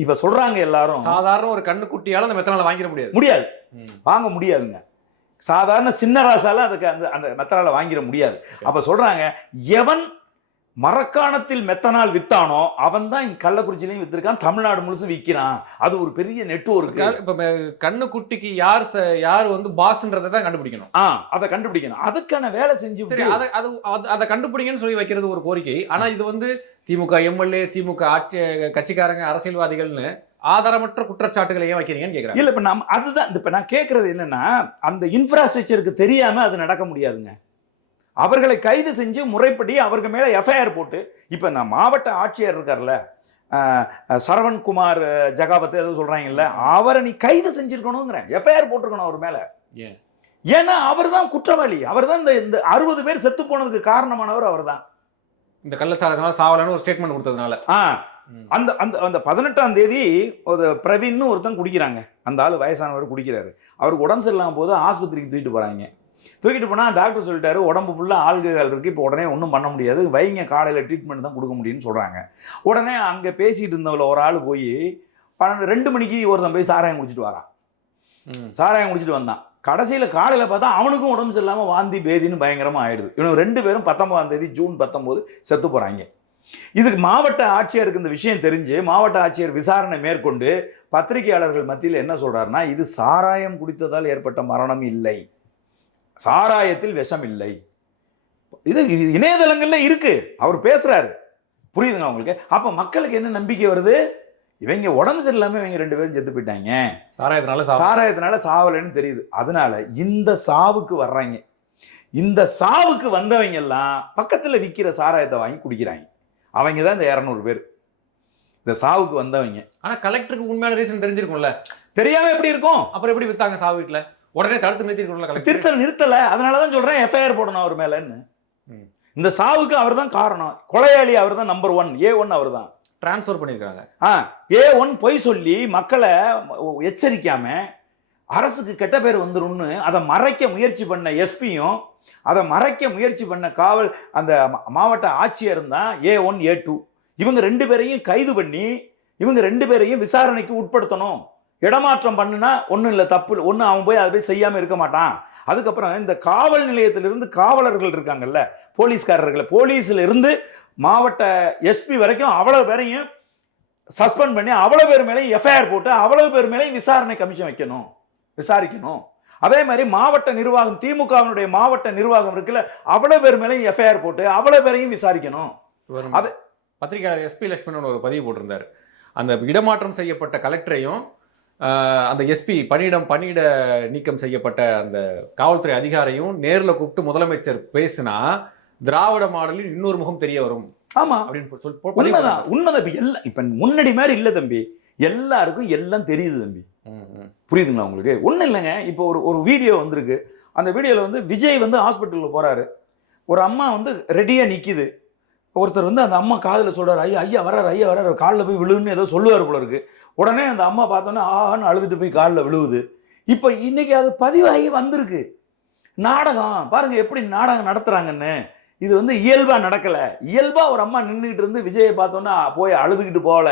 இப்ப சொல்றாங்க எல்லாரும், சாதாரண ஒரு கண்ணுக்குட்டியால அந்த மெத்தனாலை வாங்கிட முடியாது, வாங்க முடியாதுங்க. சாதாரண சின்ன ராசால அதுக்கு அந்த மெத்தனாலை வாங்கிட முடியாது. அப்ப சொல்றாங்க, எவன் மரக்காணத்தில் மெத்தனால் வித்தானோ அவன் தான் கள்ளக்குறிச்சிலையும் வித்திருக்கான், தமிழ்நாடு முழுசும் விற்கிறான். அது ஒரு பெரிய நெட்வொர்க். இப்ப கண்ணுக்குட்டிக்கு யார் வந்து பாஸ்ன்றதை தான் கண்டுபிடிக்கணும். அதை கண்டுபிடிக்கணும். அதுக்கான வேலை செஞ்சு அதை கண்டுபிடிங்கன்னு சொல்லி வைக்கிறது ஒரு கோரிக்கை. ஆனா இது வந்து திமுக எம்எல்ஏ, திமுக ஆட்சி கட்சிக்காரங்க, அரசியல்வாதிகள்னு ஆதாரமற்ற குற்றச்சாட்டுகளை ஏன் வைக்கிறீங்கன்னு கேட்கிறேன். இல்ல இப்ப அதுதான் இப்ப நான் கேட்கறது என்னன்னா, அந்த இன்ஃப்ராஸ்ட்ரக்சருக்கு தெரியாம அது நடக்க முடியாதுங்க. அவர்களை கைது செஞ்சு முறைப்படி அவர்கள் மேல எஃப்ஐஆர் போட்டு, இப்ப நான் மாவட்ட ஆட்சியர் இருக்கார்ல சரவண்குமார் ஜகாபத் எதுவும் சொல்றாங்கல்ல, அவரை நீ கைது செஞ்சிருக்கணுங்கிறேன், எஃப்ஐஆர் போட்டிருக்கணும் அவர் மேல. ஏன்னா அவர் தான் குற்றவாளி, அவர் தான் இந்த 60 பேர் செத்து போனதுக்கு காரணமானவர் அவர் தான். இந்த கள்ளச்சாராயத்தினால சாவலன்னு ஒரு ஸ்டேட்மெண்ட் கொடுத்ததுனால அந்த அந்த 18ஆம் தேதி ஒரு பிரவீன் ஒருத்தன் குடிக்கிறாங்க. அந்த ஆளு வயசானவர் குடிக்கிறாரு. அவருக்கு உடம்பு சரியில்லாம போது ஆஸ்பத்திரிக்கு தூக்கிட்டு போறாங்க. தூக்கிட்டு போனால் டாக்டர் சொல்லிட்டாரு உடம்பு ஃபுல்லாக ஆல்கஹால் இருக்குது, இப்போ உடனே ஒன்றும் பண்ண முடியாது, வைங்க காலையில் ட்ரீட்மெண்ட் தான் கொடுக்க முடியும்னு சொல்கிறாங்க. உடனே அங்கே பேசிகிட்டு இருந்தவள ஒரு ஆள் போய் 2 மணிக்கு ஒருத்தன் போய் சாராயம் குடிச்சிட்டு வரான். சாராயம் குடிச்சிட்டு வந்தான். கடைசியில் காலையில் பார்த்தா அவனுக்கும் உடம்பு சரியில்லாமல் வாந்தி பேதின்னு பயங்கரமாக ஆயிடுது. இவனுக்கு 2 பேரும் 19ஆம் தேதி ஜூன் 19 செத்து போகிறாங்க. இதுக்கு மாவட்ட ஆட்சியருக்கு இந்த விஷயம் தெரிஞ்சு மாவட்ட ஆட்சியர் விசாரணை மேற்கொண்டு பத்திரிகையாளர்கள் மத்தியில் என்ன சொல்றாருன்னா, இது சாராயம் குடித்ததால் ஏற்பட்ட மரணம் இல்லை, சாராயத்தில் விஷம் இல்லை. இது இணையதளங்கள்ல இருக்கு, அவர் பேசுறாரு. புரியுதுங்களா உங்களுக்கு? அப்ப மக்களுக்கு என்ன நம்பிக்கை வருது? இவங்க உடம்பு சரியில்லாம இவங்க 2 பேரும் செத்து போயிட்டாங்க, சாராயத்தினால சாவலைன்னு தெரியுது. அதனால இந்த சாவுக்கு வர்றாங்க. இந்த சாவுக்கு வந்தவங்க எல்லாம் பக்கத்துல விற்கிற சாராயத்தை வாங்கி குடிக்கிறாங்க. அவங்க தான் இந்த 200 பேர் இந்த சாவுக்கு வந்தவங்க. ஆனா கலெக்டருக்கு உண்மையான ரீசன் தெரிஞ்சிருக்கும்ல? தெரியாம எப்படி இருக்கும்? அப்புறம் எப்படி வித்தாங்க சாவு வீட்டுல? உடனே தடுத்து நிறுத்திருக்கல. நிறுத்தல. அதனாலதான் சொல்றேன் எஃப்ஐஆர் போடணும் அவர் மேலன்னு. இந்த சாவுக்கு அவர் தான் காரணம். கொலையாளி அவர் தான் நம்பர் 1, A1 அவர் தான். டிரான்ஸ்ஃபர் பண்ணிருக்காங்க. A1 பொய் சொல்லி மக்களை எச்சரிக்காம அரசுக்கு கெட்ட பேர் வந்துரும்னு அதை மறைக்க முயற்சி பண்ண எஸ்பியும் அதை மறைக்க முயற்சி பண்ண காவல் அந்த மாவட்ட ஆட்சியர் தான் A1 A2. இவங்க 2 பேரையும் கைது பண்ணி இவங்க 2 பேரையும் விசாரணைக்கு உட்படுத்தணும். இடமாற்றம் பண்ணுனா ஒன்றும் இல்லை, தப்பு ஒன்றும், அவன் போய் அதை போய் செய்யாமல் இருக்க மாட்டான். அதுக்கப்புறம் இந்த காவல் நிலையத்திலிருந்து காவலர்கள் இருக்காங்கல்ல, போலீஸ்காரர்கள், போலீஸ்ல இருந்து மாவட்ட எஸ்பி வரைக்கும் அவ்வளவு பேரையும் சஸ்பெண்ட் பண்ணி அவ்வளவு பேர் மேலேயும் எஃப்ஐஆர் போட்டு அவ்வளவு பேர் மேலேயும் விசாரணை கமிஷன் வைக்கணும், விசாரிக்கணும். அதே மாதிரி மாவட்ட நிர்வாகம், திமுகவினுடைய மாவட்ட நிர்வாகம் இருக்குல்ல, அவ்வளவு பேர் மேலேயும் எஃப்ஐஆர் போட்டு அவ்வளவு பேரையும் விசாரிக்கணும். அது பத்திரிகையாளர் SP லட்சுமணன் ஒரு பதிவு போட்டிருந்தார். அந்த இடமாற்றம் செய்யப்பட்ட கலெக்டரையும் அந்த எஸ்பி பணியிட நீக்கம் செய்யப்பட்ட அந்த காவல்துறை அதிகாரியும் நேரில் கூப்பிட்டு முதலமைச்சர் பேசினா திராவிட மாடலில் இன்னொரு முகம் தெரிய வரும். ஆமா அப்படின்னு உண்மைதான். இப்ப முன்னாடி மாதிரி இல்ல தம்பி, எல்லாருக்கும் எல்லாம் தெரியுது தம்பி. புரியுதுங்களா உங்களுக்கு? ஒண்ணும் இல்லைங்க. இப்போ ஒரு வீடியோ வந்திருக்கு. அந்த வீடியோல வந்து விஜய் வந்து ஹாஸ்பிட்டல்ல போறாரு. ஒரு அம்மா வந்து ரெடியா நிக்குது. ஒருத்தர் வந்து அந்த அம்மா காதுல சொல்றாரு, ஐயா வர்றாரு, காலில் போய் விழுன்னு ஏதோ சொல்லுவார் போல இருக்கு. உடனே அந்த அம்மா பார்த்தோன்னா ஆஹான்னு அழுதுட்டு போய் காலில் விழுவுது. இப்போ இன்னைக்கு அது பதிவாகி வந்திருக்கு. நாடகம் பாருங்க எப்படி நாடகம் நடத்துறாங்கன்னு. இது வந்து இயல்பா நடக்கல. இயல்பா ஒரு அம்மா நின்றுகிட்டு இருந்து விஜயை பார்த்தோன்னா போய் அழுதுகிட்டு போகல.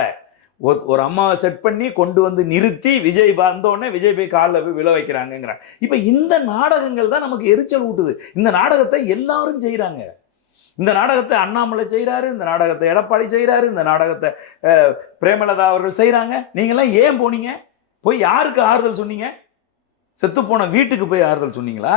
ஒரு அம்மாவை செட் பண்ணி கொண்டு வந்து நிறுத்தி விஜய் வந்தோடனே விஜய் போய் காலில் போய் விழ வைக்கிறாங்கிறாங்க. இப்போ இந்த நாடகங்கள் தான் நமக்கு எரிச்சல் ஊட்டுது. இந்த நாடகத்தை எல்லாரும் செய்கிறாங்க. இந்த நாடகத்தை அண்ணாமலை செய்கிறாரு, இந்த நாடகத்தை எடப்பாடி செய்கிறாரு, இந்த நாடகத்தை பிரேமலதா அவர்கள் செய்கிறாங்க. நீங்களாம் ஏன் போனீங்க? போய் யாருக்கு ஆறுதல் சொன்னீங்க? செத்து போன வீட்டுக்கு போய் ஆறுதல் சொன்னீங்களா?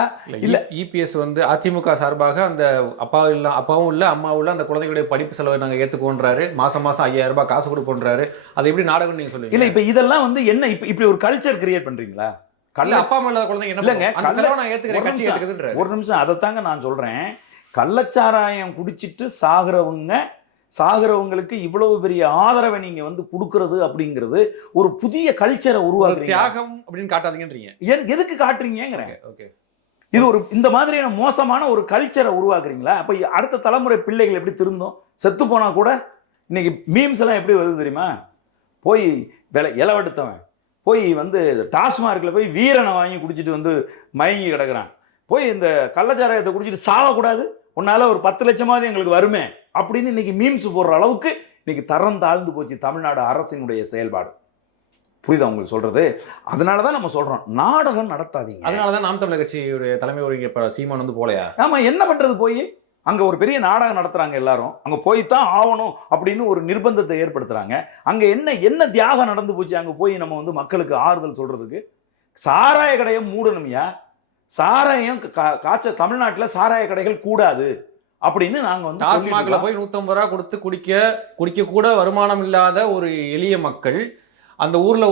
இல்ல இபிஎஸ் வந்து அதிமுக சார்பாக அந்த அப்பாவும் இல்ல அம்மாவும் இல்ல அந்த குழந்தைகளுடைய படிப்பு செலவை நாங்க ஏத்துக்கோன்றாரு, மாசம் 5000 ரூபாய் காசு கொடுப்போன்றாரு. அது எப்படி நாடகம் நீங்க சொல்லுவீங்க? இல்ல இப்ப இதெல்லாம் வந்து என்ன இப்படி ஒரு கல்ச்சர் கிரியேட் பண்றீங்களா? அப்பா அம்மா இல்லாத குழந்தைங்க என்ன இல்லங்க, அந்த செலவை நான் ஏத்துக்கிறேன், கட்சி ஏத்துக்குதுன்ற. ஒரு நிமிஷம், அதைத்தாங்க நான் சொல்றேன். கள்ளச்சாராயம் குடிச்சிட்டு சாகிறவங்களுக்கு இவ்வளவு பெரிய ஆதரவை நீங்க வந்து கொடுக்கறது அப்படிங்கிறது ஒரு புதிய கல்ச்சரை உருவாக்குறீங்க. தியாகம் அப்படின்னு காட்டாதீங்கன்றீங்க. எதுக்கு காட்டுறீங்கிறேன். இது ஒரு இந்த மாதிரியான மோசமான ஒரு கல்ச்சரை உருவாக்குறீங்களா? அப்ப அடுத்த தலைமுறை பிள்ளைகள் எப்படி திருந்தோம்? செத்து போனா கூட இன்னைக்கு மீம்ஸ் எல்லாம் எப்படி வருது தெரியுமா? போய் இலவெடுத்தவன் போய் வந்து டாஸ்மார்க்ல போய் வீரனை வாங்கி குடிச்சிட்டு வந்து மயங்கி கிடக்குறான். போய் இந்த கள்ளச்சாராயத்தை குடிச்சிட்டு சாவக்கூடாது, உன்னால ஒரு 10 லட்சமாவது எங்களுக்கு வருமே அப்படின்னு இன்னைக்கு மீம்ஸ் போடுற அளவுக்கு இன்னைக்கு தரம் தாழ்ந்து போச்சு தமிழ்நாடு அரசினுடைய செயல்பாடு. புரியுதா உங்களுக்கு சொல்றது? அதனாலதான் நம்ம சொல்றோம் நாடகம் நடத்தாதீங்க. அதனாலதான் நாம் தமிழர் கட்சியுடைய தலைமை ஒருங்கிணைப்பாளர் சீமான் வந்து போலையா? ஆமா, என்ன பண்றது? போய் அங்க ஒரு பெரிய நாடகம் நடத்துறாங்க, எல்லாரும் அங்க போய்தான் ஆகணும் அப்படின்னு ஒரு நிர்பந்தத்தை ஏற்படுத்துறாங்க. அங்க என்ன தியாகம் நடந்து போச்சு? அங்க போய் நம்ம வந்து மக்களுக்கு ஆறுதல் சொல்றதுக்கு சாராய கடையை மூடணும்யா. சாராயம் காய்ச்ச தமிழ்நாட்டில் சாராய கடைகள் கூடாது அப்படின்னு நாங்க வந்து டாஸ்மாக்ல போய் 150 ரூபா கொடுத்து குடிக்க கூட வருமானம் இல்லாத ஒரு எளிய மக்கள் அந்த ஊர்ல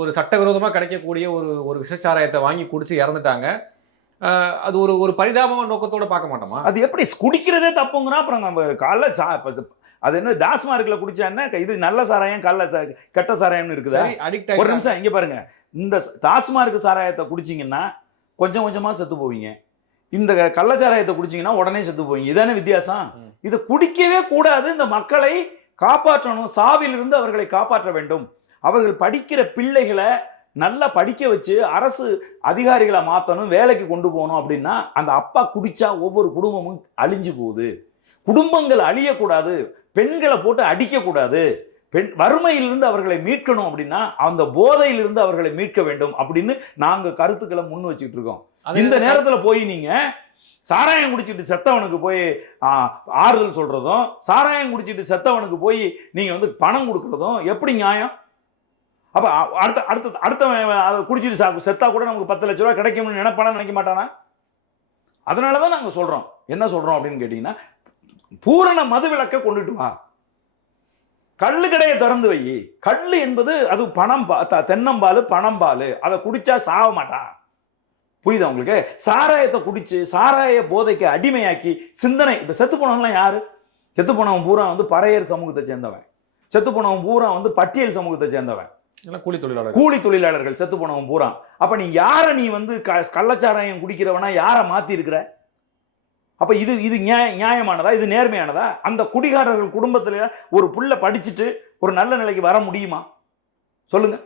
ஒரு சட்டவிரோதமா கிடைக்கக்கூடிய ஒரு விஷச்சாராயத்தை வாங்கி குடிச்சு இறந்துட்டாங்க. அது ஒரு பரிதாபமான நோக்கத்தோட பார்க்க மாட்டோமா? அது எப்படி குடிக்கிறதே தப்புங்கிறோம். அப்புறம் நம்ம காலைல அது என்ன டாஸ்மார்க்ல குடிச்சா என்ன, இது நல்ல சாராயம் கெட்ட சாராயம்னு இருக்குதா? ஒரு நிமிஷம் இங்க பாருங்க, இந்த டாஸ்மார்க் சாராயத்தை குடிச்சிங்கன்னா கொஞ்சம் கொஞ்சமா செத்து போவீங்க, இந்த கள்ளச்சாராயத்தை குடிச்சிங்கன்னா உடனே செத்து போவீங்க. இதானே வித்தியாசம்? இதை குடிக்கவே கூடாது. இந்த மக்களை காப்பாற்றணும், சாவிலிருந்து அவர்களை காப்பாற்ற வேண்டும். அவர்கள் படிக்கிற பிள்ளைகளை நல்லா படிக்க வச்சு அரசு அதிகாரிகளை மாற்றணும், வேலைக்கு கொண்டு போகணும் அப்படின்னா அந்த அப்பா குடிச்சா ஒவ்வொரு குடும்பமும் அழிஞ்சு போகுது. குடும்பங்கள் அழியக்கூடாது, பெண்களை போட்டு அடிக்கக்கூடாது, வறுமையிலிருந்து அவர்களை மீட்கணும் அப்படின்னா அந்த போதையிலிருந்து அவர்களை மீட்க வேண்டும் அப்படின்னு நாங்க கருத்துக்களை முன் வச்சுட்டு இருக்கோம். இந்த நேரத்துல போய் நீங்க சாராயம் குடிச்சிட்டு செத்தவனுக்கு போய் ஆறுதல் சொல்றதும், சாராயம் குடிச்சிட்டு செத்தவனுக்கு போய் நீங்க வந்து பணம் கொடுக்கறதும் எப்படி நியாயம்? அப்ப அடுத்த அதை குடிச்சிட்டு செத்தா கூட நமக்கு 10 லட்ச ரூபாய் கிடைக்கும்னு நினைக்க மாட்டானா? அதனாலதான் நாங்க சொல்றோம். என்ன சொல்றோம் அப்படின்னு கேட்டீங்கன்னா, பூரண மது விலக்க கொண்டுட்டு வா, கள்ளு கடையை திறந்து வை. கள்ளு என்பது அது தென்னம்பாலு, பணம்பாலு, அதை குடிச்சா சாக மாட்டான். புரியுதா உங்களுக்கு? சாராயத்தை குடிச்சு சாராய போதைக்கு அடிமையாக்கி சிந்தனை. இப்ப செத்து போனவங்களாம் யாரு? செத்து போனவன் பூரா வந்து பறையர் சமூகத்தை சேர்ந்தவன், செத்து போனவன் பூரா வந்து பட்டியல் சமூகத்தை சேர்ந்தவன், கூலி தொழிலாளர்கள் செத்து போனவன் பூரா. அப்ப நீ யார நீ வந்து கள்ளச்சாராயம் குடிக்கிறவனா யார மாத்தி இருக்கிற? அப்ப இது நியாயமானதா? இது நேர்மையானதா? அந்த குடிகாரர்கள் குடும்பத்துல ஒரு புள்ள படிச்சுட்டு ஒரு நல்ல நிலைக்கு வர முடியுமா சொல்லுங்க?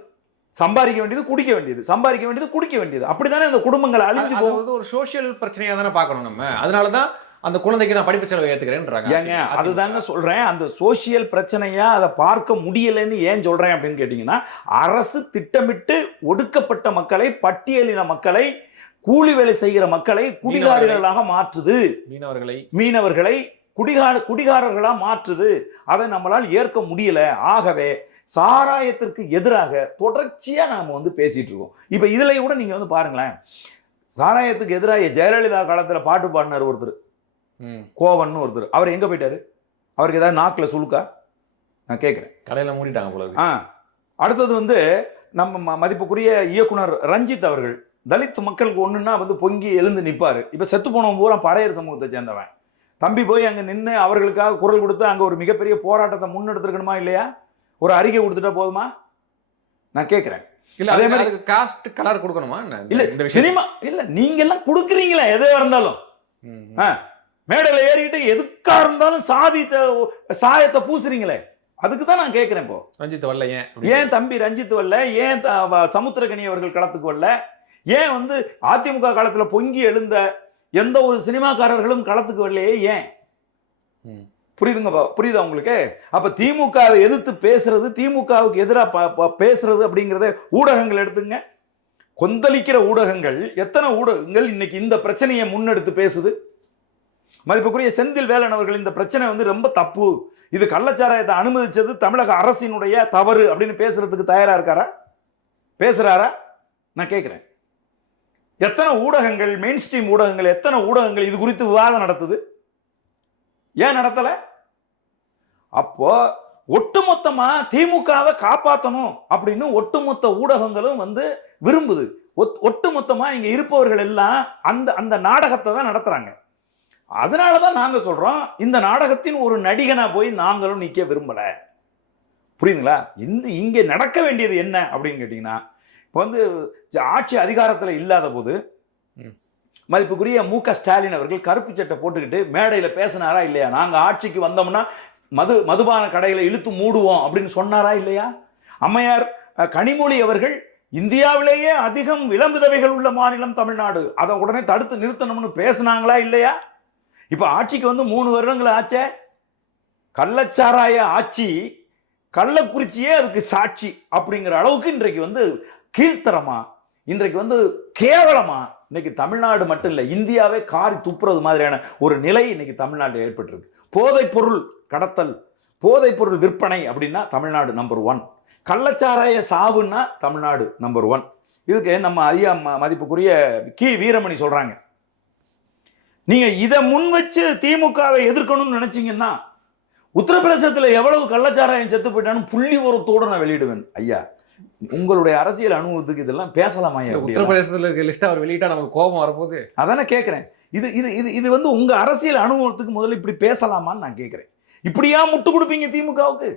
சம்பாதிக்க வேண்டியது குடிக்க வேண்டியது, சம்பாதிக்க வேண்டியது குடிக்க வேண்டியது. அப்படித்தானே அந்த குடும்பங்களை அழிஞ்சு போகுது. ஒரு சோசியல் பிரச்சனையா தானே பார்க்கணும் நம்ம. அதனாலதான் அந்த குழந்தைக்கு நான் படிப்பு செலவு ஏத்துக்கிறேன்றாங்க. ஏங்க அதுதாங்க சொல்றேன். அந்த சோசியல் பிரச்சனையா அதை பார்க்க முடியலன்னு ஏன் சொல்றேன் அப்படின்னு கேட்டீங்கன்னா, அரசு திட்டமிட்டு ஒடுக்கப்பட்ட மக்களை, பட்டியலின மக்களை, கூலி வேலை செய்கிற மக்களை குடிகாரர்களாக மாற்றுது. மீனவர்களை குடிகாரர்களா மாற்றுது. அதை நம்மளால் ஏற்க முடியல. ஆகவே சாராயத்திற்கு எதிராக தொடர்ச்சியா நாம வந்து பேசிட்டு இருக்கோம். இப்ப இதுல கூட நீங்க வந்து பாருங்களேன், சாராயத்துக்கு எதிராக ஜெயலலிதா காலத்துல பாட்டு பாடினார் ஒருத்தர், கோவன் ஒருத்தர். அவர் எங்க போயிட்டாரு? அவருக்கு ஏதாவது நாக்குல சுழுக்கா? நான் கேட்கிறேன். கடையில மூடிட்டாங்க போல. அடுத்தது வந்து நம்ம மதிப்புக்குரிய இயக்குனர் ரஞ்சித் அவர்கள் தலித் மக்களுக்கு ஒண்ணுன்னா வந்து பொங்கி எழுந்து நிற்பாரு. இப்ப செத்து போனவன் பூரா பறையர் சமூகத்தை சேர்ந்தவன். தம்பி போய் அங்க நின்று அவர்களுக்காக குரல் கொடுத்து அங்க ஒரு மிகப்பெரிய போராட்டத்தை முன்னெடுத்திருக்கணுமா இல்லையா? ஒரு அறிக்கை கொடுத்துட்டா போதுமா? நான் கேட்கிறேன். அதே மாதிரி காஸ்ட் கலர் கொடுக்கணுமா? இல்ல சினிமா இல்ல, நீங்க எல்லாம் கொடுக்குறீங்களா? எதா இருந்தாலும் மேடையில ஏறிட்டு எதுக்கா இருந்தாலும் சாயத்தை பூசுறீங்களே, அதுக்கு தான் நான் கேட்கிறேன். இப்போ ரஞ்சித் வரல, ஏன் தம்பி ரஞ்சித் வரல? ஏன் சமுத்திரகனி அவர்கள் களத்துக்கு வரல? ஏன் வந்து அதிமுக காலத்துல பொங்கி எழுந்த எந்த ஒரு சினிமாக்காரர்களும் களத்துக்கு வரலையே? ஏன்? புரியுதா உங்களுக்கு? அப்ப திமுகவை எதிர்த்து பேசுறது, திமுகவுக்கு எதிராக பேசுறது அப்படிங்கறத ஊடகங்கள் எடுத்துங்க. கொந்தளிக்கிற ஊடகங்கள், எத்தனை ஊடகங்கள் இன்னைக்கு இந்த பிரச்சனையை முன்னெடுத்து பேசுது? மதிப்புக்குரிய செந்தில் வேலன் அவர்கள் இந்த பிரச்சனை வந்து ரொம்ப தப்பு, இது கள்ளச்சாராயத்தை அனுமதிச்சது தமிழக அரசினுடைய தவறு அப்படின்னு பேசுறதுக்கு தயாரா இருக்காரா? பேசுறாரா? நான் கேட்கிறேன். எத்தனை ஊடகங்கள், மெயின் ஸ்ட்ரீம் ஊடகங்கள், எத்தனை ஊடகங்கள் இது குறித்து விவாதம் நடத்துது? ஏன் நடத்தல? அப்போ ஒட்டுமொத்தமா திமுகவை காப்பாற்றணும் அப்படின்னு ஒட்டுமொத்த ஊடகங்களும் வந்து விரும்புது. ஒட்டுமொத்தமா இங்க இருப்பவர்கள் எல்லாம் அந்த நாடகத்தை தான் நடத்துறாங்க. அதனாலதான் நாங்க சொல்றோம், இந்த நாடகத்தின் ஒரு நடிகனா போய் நாங்களும் நிக்க விரும்பல. புரியுதுங்களா? இங்க நடக்க வேண்டியது என்ன அப்படின்னு கேட்டீங்கன்னா, இப்போ வந்து ஆட்சி அதிகாரத்தில் இல்லாத போது மதிப்புக்குரிய மு.க. ஸ்டாலின் அவர்கள் கருப்பு சட்டை போட்டுக்கிட்டு மேடையில பேசினாரா இல்லையா? நாங்க ஆட்சிக்கு வந்தோம்னா மதுபான கடைகளை இழுத்து மூடுவோம் அப்படின்னு சொன்னாரா இல்லையா? அம்மையார் கனிமொழி அவர்கள் இந்தியாவிலேயே அதிகம் இளம் விதவைகள் உள்ள மாநிலம் தமிழ்நாடு, அதை உடனே தடுத்து நிறுத்தணும்னு பேசினாங்களா இல்லையா? இப்ப ஆட்சிக்கு வந்து 3 வருடங்கள் ஆச்சே. கள்ளச்சாராய ஆட்சி, கள்ளக்குறிச்சியே அதுக்கு சாட்சி அப்படிங்கிற அளவுக்கு இன்றைக்கு வந்து கீழ்த்தரமா, இன்றைக்கு வந்து கேவலமா இன்னைக்கு தமிழ்நாடு மட்டும் இல்லை, இந்தியாவே காரி துப்புறது மாதிரியான ஒரு நிலை இன்னைக்கு தமிழ்நாட்டில் ஏற்பட்டிருக்கு. போதைப் பொருள் கடத்தல், போதைப் பொருள் விற்பனை அப்படின்னா தமிழ்நாடு நம்பர் 1. கள்ளச்சாராய சாவுன்னா தமிழ்நாடு நம்பர் 1. இதுக்கு நம்ம ஐயா மதிப்புக்குரிய கி வீரமணி சொல்றாங்க, நீங்க இதை முன் வச்சு திமுகவை எதிர்க்கணும்னு நினைச்சீங்கன்னா உத்தரப்பிரதேசத்தில் எவ்வளவு கள்ளச்சாராயம் செத்து போயிட்டான்னு புள்ளி உரத்தோடு நான் வெளியிடுவேன். ஐயா, உங்களுடைய அரசியல் அனுபவத்துக்கு இதெல்லாம் பேசலாமா? உத்தரப்பிரதேசத்தில் இருக்க லிஸ்ட் அவர் வெளியிட்டா நமக்கு கோபம் வரப்போகுது. அதானே கேட்கிறேன். இது வந்து உங்க அரசியல் அனுபவத்துக்கு முதல்ல இப்படி பேசலாமான்னு நான் கேட்கிறேன். இப்படியா முட்டு கொடுப்பீங்க திமுகவுக்கு?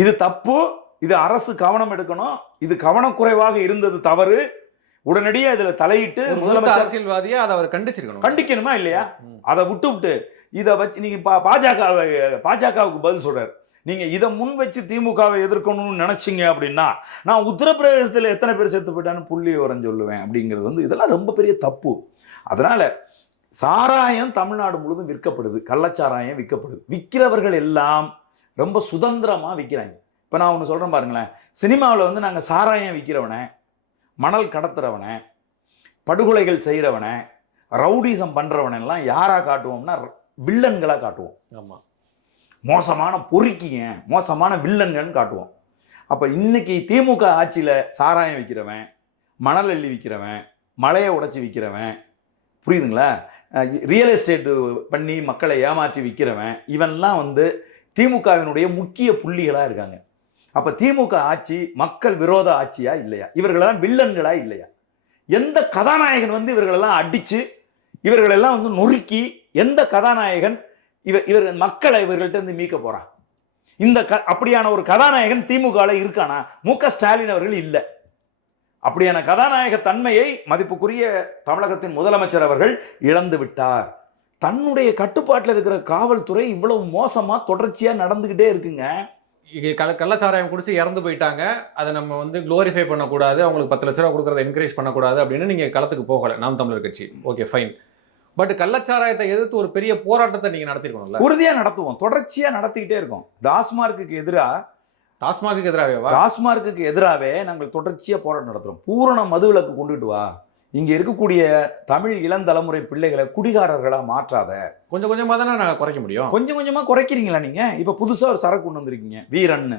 இது தப்பு, இது அரசு கவனம் எடுக்கணும், இது கவனக்குறைவாக இருந்தது தவறு, உடனடியாக இதுல தலையிட்டு முதலமைச்சர் அரசியல்வாதியா அதை அவர் கண்டிக்கணுமா இல்லையா? அதை விட்டு இதை வச்சு நீங்க பாஜகவுக்கு பதில் சொல்றாரு. நீங்க இதை முன் வச்சு திமுகவை எதிர்க்கணும்னு நினைச்சீங்க அப்படின்னா நான் உத்தரப்பிரதேசத்தில் எத்தனை பேர் செத்து போயிட்டான்னு புள்ளி விவரம் சொல்லுவேன் அப்படிங்கிறது வந்து இதெல்லாம் ரொம்ப பெரிய தப்பு. அதனால சாராயம் தமிழ்நாடு முழுவதும் விற்கப்படுது, கள்ளச்சாராயம் விற்கப்படுது. விற்கிறவர்கள் எல்லாம் ரொம்ப சுதந்திரமா விற்கிறாங்க. இப்போ நான் ஒன்று சொல்றேன் பாருங்களேன், சினிமாவில் வந்து நாங்கள் சாராயம் விற்கிறவனை, மணல் கடத்துறவனை, படுகொலைகள் செய்கிறவனை, ரவுடிசம் பண்றவனெல்லாம் யாரா காட்டுவோம்னா வில்லன்களா காட்டுவோம். ஆமா, மோசமான பொறுக்கிங்க, மோசமான வில்லன்கள்னு காட்டுவோம். அப்ப இன்னைக்கு திமுக ஆட்சியில சாராயம் விற்கிறவன், மணல் அள்ளி விற்கிறவன், மலையை உடைச்சி விற்கிறவன், புரியுதுங்களா, ரியல் எஸ்டேட் பண்ணி மக்களை ஏமாற்றி விற்கிறவன், இவன்லாம் வந்து திமுகவினுடைய முக்கிய புள்ளிகளா இருக்காங்க. அப்ப திமுக ஆட்சி மக்கள் விரோத ஆட்சியா இல்லையா? இவர்களெல்லாம் வில்லன்களா இல்லையா? எந்த கதாநாயகன் வந்து இவர்களெல்லாம் அடிச்சு இவர்களெல்லாம் வந்து நொறுக்கி எந்த கதாநாயகன் இவர் மக்களை இவர்கள்ட்ட இருந்து மீட்க போறான்? இந்த அப்படியான ஒரு கதாநாயகன் திமுகல இருக்கானா? மு.க. ஸ்டாலின் அவர்கள் இல்லை. அப்படியான கதாநாயக தன்மையை மதிப்புக்குரிய தமிழகத்தின் முதலமைச்சர் அவர்கள் இழந்து விட்டார். தன்னுடைய கட்டுப்பாட்டில் இருக்கிற காவல்துறை இவ்வளவு மோசமா தொடர்ச்சியா நடந்துகிட்டே இருக்குங்க. கள்ளச்சாராயம் குடிச்சு இறந்து போயிட்டாங்க, அதை நம்ம வந்து குளோரிஃபை பண்ணக்கூடாது, அவங்களுக்கு 10 லட்ச ரூபா கொடுக்கறத என்கரேஜ் பண்ணக்கூடாது அப்படின்னு நீங்க களத்துக்கு போகல, நாம் தமிழர் கட்சி. Okay, fine. பட் கள்ளச்சாராயத்தை எதிர்த்து ஒரு பெரிய போராட்டத்தை நீங்க நடத்திருக்கணும்ல. உறுதியா நடத்துவோம், தொடர்ச்சியா நடத்திக்கிட்டே இருக்கோம். டாஸ்மார்க்கு எதிராகவே நாங்கள் தொடர்ச்சியா போராட்டம் நடத்துறோம். பூரண மதுவிலக்கு கொண்டுட்டு வா, இங்க இருக்கக்கூடிய தமிழ் இளந்தலைமுறை பிள்ளைகளை குடிகாரர்களா மாற்றாத. கொஞ்சம் கொஞ்சமா தானே நான் குறைக்க முடியும். கொஞ்சம் கொஞ்சமா குறைக்கிறீங்களா நீங்க? இப்ப புதுசா ஒரு சரக்கு கொண்டு வந்திருக்கீங்க, வீரன்னு.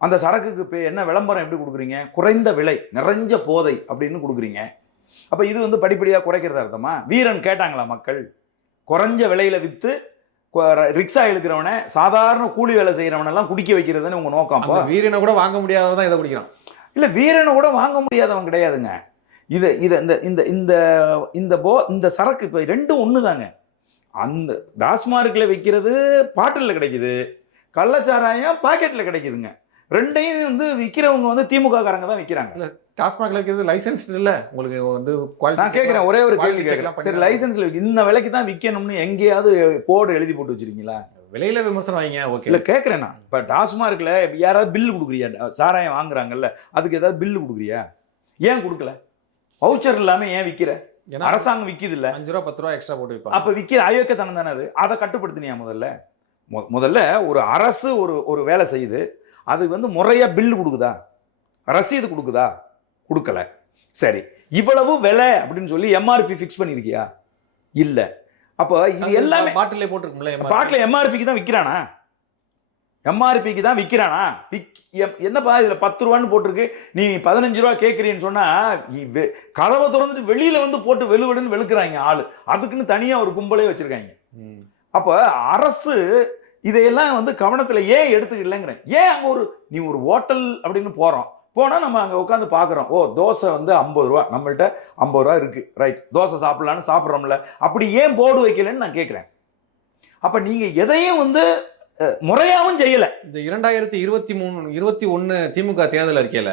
அந்த சரக்குக்கு என்ன விளம்பரம் எப்படி கொடுக்குறீங்க? குறைந்த விலை, நிறைஞ்ச போதை அப்படின்னு கொடுக்குறீங்க. அப்ப இது வந்து படிப்படியா குறைக்கிறதா அர்த்தமா? வீரன் கேட்டாங்களா மக்கள்? குறைஞ்ச விலையில வித்து ரிக்ஷா இழுக்கிறவனை, சாதாரண கூலி வேலை செய்யறவனெல்லாம் குடிக்க வைக்கிறதுன்னு உங்க நோக்கம். வீரனை கூட வாங்க முடியாததான் இதை குடிக்கிறான். இல்ல, வீரனை கூட வாங்க முடியாதவன் கிடையாதுங்க. இந்த சரக்கு இப்ப ரெண்டும் ஒண்ணுதாங்க. அந்த டாஸ்மார்க்ல விற்கிறது பாட்டில் கிடைக்குது, கள்ளச்சாராயம் பாக்கெட்ல கிடைக்குதுங்க. ரெண்டையும் வந்து விற்கிறவங்க வந்து திமுக காரங்க தான் விற்கிறாங்க. டாஸ்மாக்ல இருக்கிறது லைசன்ஸ் இல்ல உங்களுக்கு வந்து. நான் கேட்கிறேன், ஒரே ஒரு கேள்வி கேட்கிறேன். சரி, லைசன்ஸ்ல இந்த விலைக்கு தான் விற்கணும்னு எங்கேயாவது போர்டு எழுதி போட்டு வச்சிருக்கீங்களா? விலையில விமர்சனம் வைங்க. ஓகே, இல்ல கேட்கிறேன் நான். இப்ப டாஸ்மார்க்ல யாராவது பில்லு கொடுக்குறியா? சாராயம் வாங்குறாங்கல்ல, அதுக்கு ஏதாவது பில்லு கொடுக்குறியா? ஏன் கொடுக்கல? வவுச்சர் இல்லாம ஏன் விற்கிற? அரசாங்கம் விற்கிது இல்ல, 5 ரூபா 10 ரூபா எக்ஸ்ட்ரா போட்டு வைப்பாங்க. அப்ப விற்கிற அயோக்கியத்தனம் தானே அது. அதை கட்டுப்படுத்தினியா? முதல்ல ஒரு அரசு ஒரு வேலை செய்யுது, அது வந்து முறையா பில்லு கொடுக்குதா, ரசீது கொடுக்குதா? கொடுக்கல. சரி, இவ்வளவு விலை அப்படின்னு சொல்லி எம்ஆர்பி ஃபிக்ஸ் பண்ணிருக்கியா? இல்ல. அப்ப இது எல்லாமே பாட்டிலே போட்டுருக்கும்ல. பாட்டில் எம்ஆர்பிக்கு தான் விற்கிறானா? எம்ஆர்பிக்கு தான் விற்கிறானா? என்னப்பா இதுல 10 ரூபான்னு போட்டிருக்கு, நீ 15 ரூபா கேட்கறீன்னு சொன்னா கதவை திறந்துட்டு வெளியில வந்து போட்டு வெளுவெடுன்னு வெளுக்குறாங்க ஆளு. அதுக்குன்னு தனியா ஒரு கும்பலே வச்சிருக்காங்க. அப்ப அரசு இதையெல்லாம் வந்து கவனத்துல ஏன் எடுத்துக்கலங்கிறேன். ஏன் அங்க நீ ஒரு ஹோட்டல் அப்படின்னு போனா நம்ம அங்க உட்காந்து பாக்குறோம், ஓ தோசை வந்து 50 ரூபா, நம்மள்ட்ட 50 ரூபா இருக்கு, ரைட், தோசை சாப்பிடலான்னு சாப்பிட்றோம்ல, அப்படி ஏன் போர்டு வைக்கலன்னு நான் கேட்கிறேன். அப்ப நீங்க எதையும் வந்து முறையாவும் செய்யல. இந்த 2023-21 திமுக தேர்தல் அறிக்கையில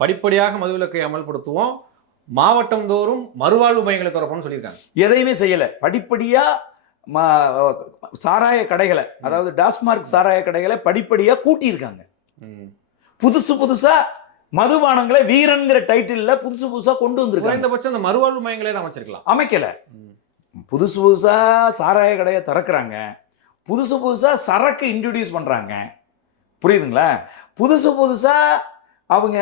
படிப்படியாக மதுவிலக்கை அமல்படுத்துவோம், மாவட்டம் தோறும் மறுவாழ்வு மையங்களை திறப்போம்னு சொல்லியிருக்காங்க. எதையுமே செய்யல. படிப்படியா சாராய கடைகளை, அதாவது டாஸ்மார்க் சாராய கடைகளை படிப்படியா கூட்டியிருக்காங்க. புதுசா மதுபானங்களை வீரன்கிற டைட்டில்ல புதுசா கொண்டு வந்திருக்காங்க. குறைந்தபட்சம் அந்த மறுவாழ்வு மையங்களே அமைச்சிருக்கலாம். அமைக்கல. புதுசா சாராய கடையை திறக்கிறாங்க, புதுசா சரக்கு இன்ட்ரோடியூஸ் பண்றாங்க, புரியுதுங்களா? புதுசா அவங்க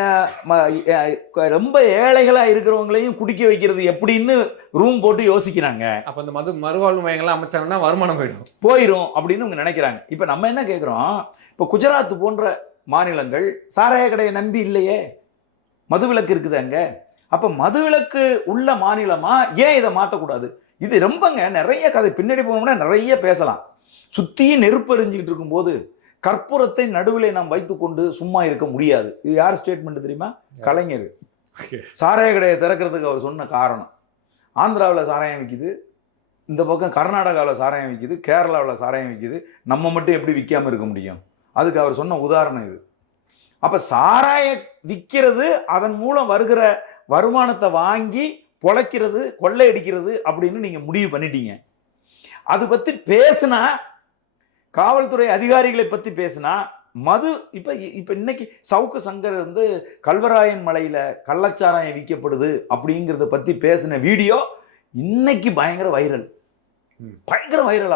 ரொம்ப ஏழைகளா இருக்கிறவங்களையும் குடிக்க வைக்கிறது எப்படின்னு ரூம் போட்டு யோசிக்கிறாங்க. அப்ப இந்த மறுவாழ்வு மையங்கள்லாம் அமைச்சாங்கன்னா வருமானம் போயிடும் அப்படின்னு அவங்க நினைக்கிறாங்க. இப்ப நம்ம என்ன கேட்கிறோம், இப்ப குஜராத் போன்ற மாநிலங்கள் சாராய கடையை நம்பி இல்லையே, மதுவிலக்கு இருக்குது அங்க. அப்ப மதுவிலக்கு உள்ள மாநிலமா ஏன் இதை மாற்றக்கூடாது? இது ரொம்பங்க நிறைய கதை, பின்னாடி போனோம்னா நிறைய பேசலாம். சுத்தியும் நெருப்பு எரிஞ்சுக்கிட்டு இருக்கும்போது கற்பூரத்தை நடுவில் நாம் வைத்துக்கொண்டு சும்மா இருக்க முடியாது. இது யார் ஸ்டேட்மெண்ட் தெரியுமா? கலைஞர். சாராய கடையை திறக்கிறதுக்கு அவர் சொன்ன காரணம், ஆந்திராவில் சாராயம் விற்கிது, இந்த பக்கம் கர்நாடகாவில் சாராயம் விற்கிது, கேரளாவில் சாராயம் விற்கிது, நம்ம மட்டும் எப்படி விற்காம இருக்க முடியும்? அதுக்கு அவர் சொன்ன உதாரணம் இது. அப்ப சாராய விற்கிறது, அதன் மூலம் வருகிற வருமானத்தை வாங்கி பொழைக்கிறது, கொள்ளையடிக்கிறது அப்படின்னு நீங்க முடிவு பண்ணிட்டீங்க. அது பத்தி பேசினா காவல்துறை அதிகாரிகளை பத்தி பேசினா மது இப்ப இப்ப இன்னைக்கு சவுக்கு சங்கர் வந்து கல்வராயன் மலையில கள்ளச்சாராயம் விற்கப்படுது அப்படிங்கிறத பத்தி பேசின வீடியோ இன்னைக்கு பயங்கர வைரல்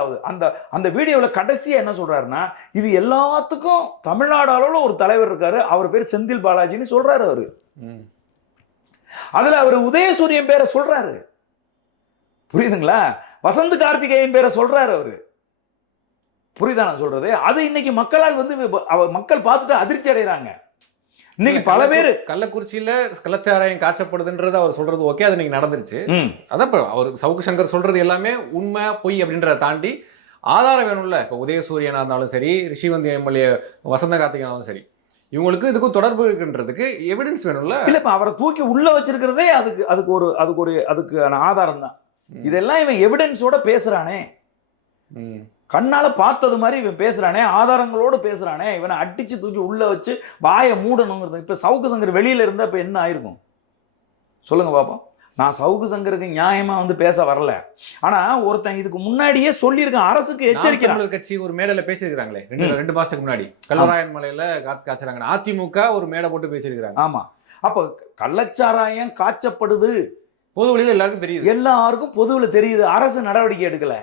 ஆகுது. அந்த அந்த வீடியோவில் கடைசியா என்ன சொல்றாருன்னா, இது எல்லாத்துக்கும் தமிழ்நாடு அளவுல ஒரு தலைவர் இருக்காரு, அவர் பேர் செந்தில் பாலாஜின்னு சொல்றாரு. அவரு அதுல அவர் உதயசூரியன் பேரை சொல்றாரு, புரியுதுங்களா? வசந்த் கார்த்திகேயன் பேரை சொல்றாரு அவரு, புரியுதா நான் சொல்றது? அது இன்னைக்கு மக்களால் வந்து மக்கள் பார்த்துட்டு அதிர்ச்சி அடைகிறாங்க. இன்னைக்கு பல பேர் கள்ளக்குறிச்சியில கள்ளச்சாராயம் காய்ச்சப்படுதுன்றது அவர் சொல்றது ஓகே, அது இன்னைக்கு நடந்துருச்சு. அதான் இப்ப அவர் சவுக்கு சங்கர் சொல்றது எல்லாமே உண்மை பொய் அப்படின்றத தாண்டி ஆதாரம் வேணும்ல. இப்ப உதயசூரியனா இருந்தாலும் சரி, ரிஷிவந்தி எம்எல்ஏ வசந்த கார்த்திகனாலும் சரி, இவங்களுக்கு இதுக்கும் தொடர்பு இருக்குன்றதுக்கு எவிடன்ஸ் வேணும்ல. இல்ல இப்ப அவரை தூக்கி உள்ள வச்சிருக்கிறதே அதுக்கு ஆதாரம் தான். இதெல்லாம் இவன் எவிடன்ஸோட பேசுறானே, கண்ணால பார்த்தது மாதிரி இவன் பேசுறானே, ஆதாரங்களோடு பேசுறானே, இவனை அடிச்சு தூக்கி உள்ள வச்சு வாயை மூடணுங்கிறது. இப்ப சவுக்கு சங்கர் வெளியில இருந்தா இப்ப என்ன ஆயிருக்கும் சொல்லுங்க பாப்போம். நான் சவுக்கு சங்கருக்கு நியாயமா வந்து பேச வரல, ஆனா ஒருத்தன் இதுக்கு முன்னாடியே சொல்லியிருக்கான், அரசுக்கு எச்சரிக்கை. கட்சி ஒரு மேடையில பேசியிருக்காங்களே 2 மாசத்துக்கு முன்னாடி, கல்லராயன் மலையில காய்ச்சறாங்க, அதிமுக ஒரு மேடை போட்டு பேசியிருக்காங்க. ஆமா, அப்ப கள்ளச்சாராயம் காய்ச்சப்படுது பொது வழியில எல்லாருக்கும் தெரியுது, எல்லாருக்கும் பொதுவில் தெரியுது, அரசு நடவடிக்கை எடுக்கல.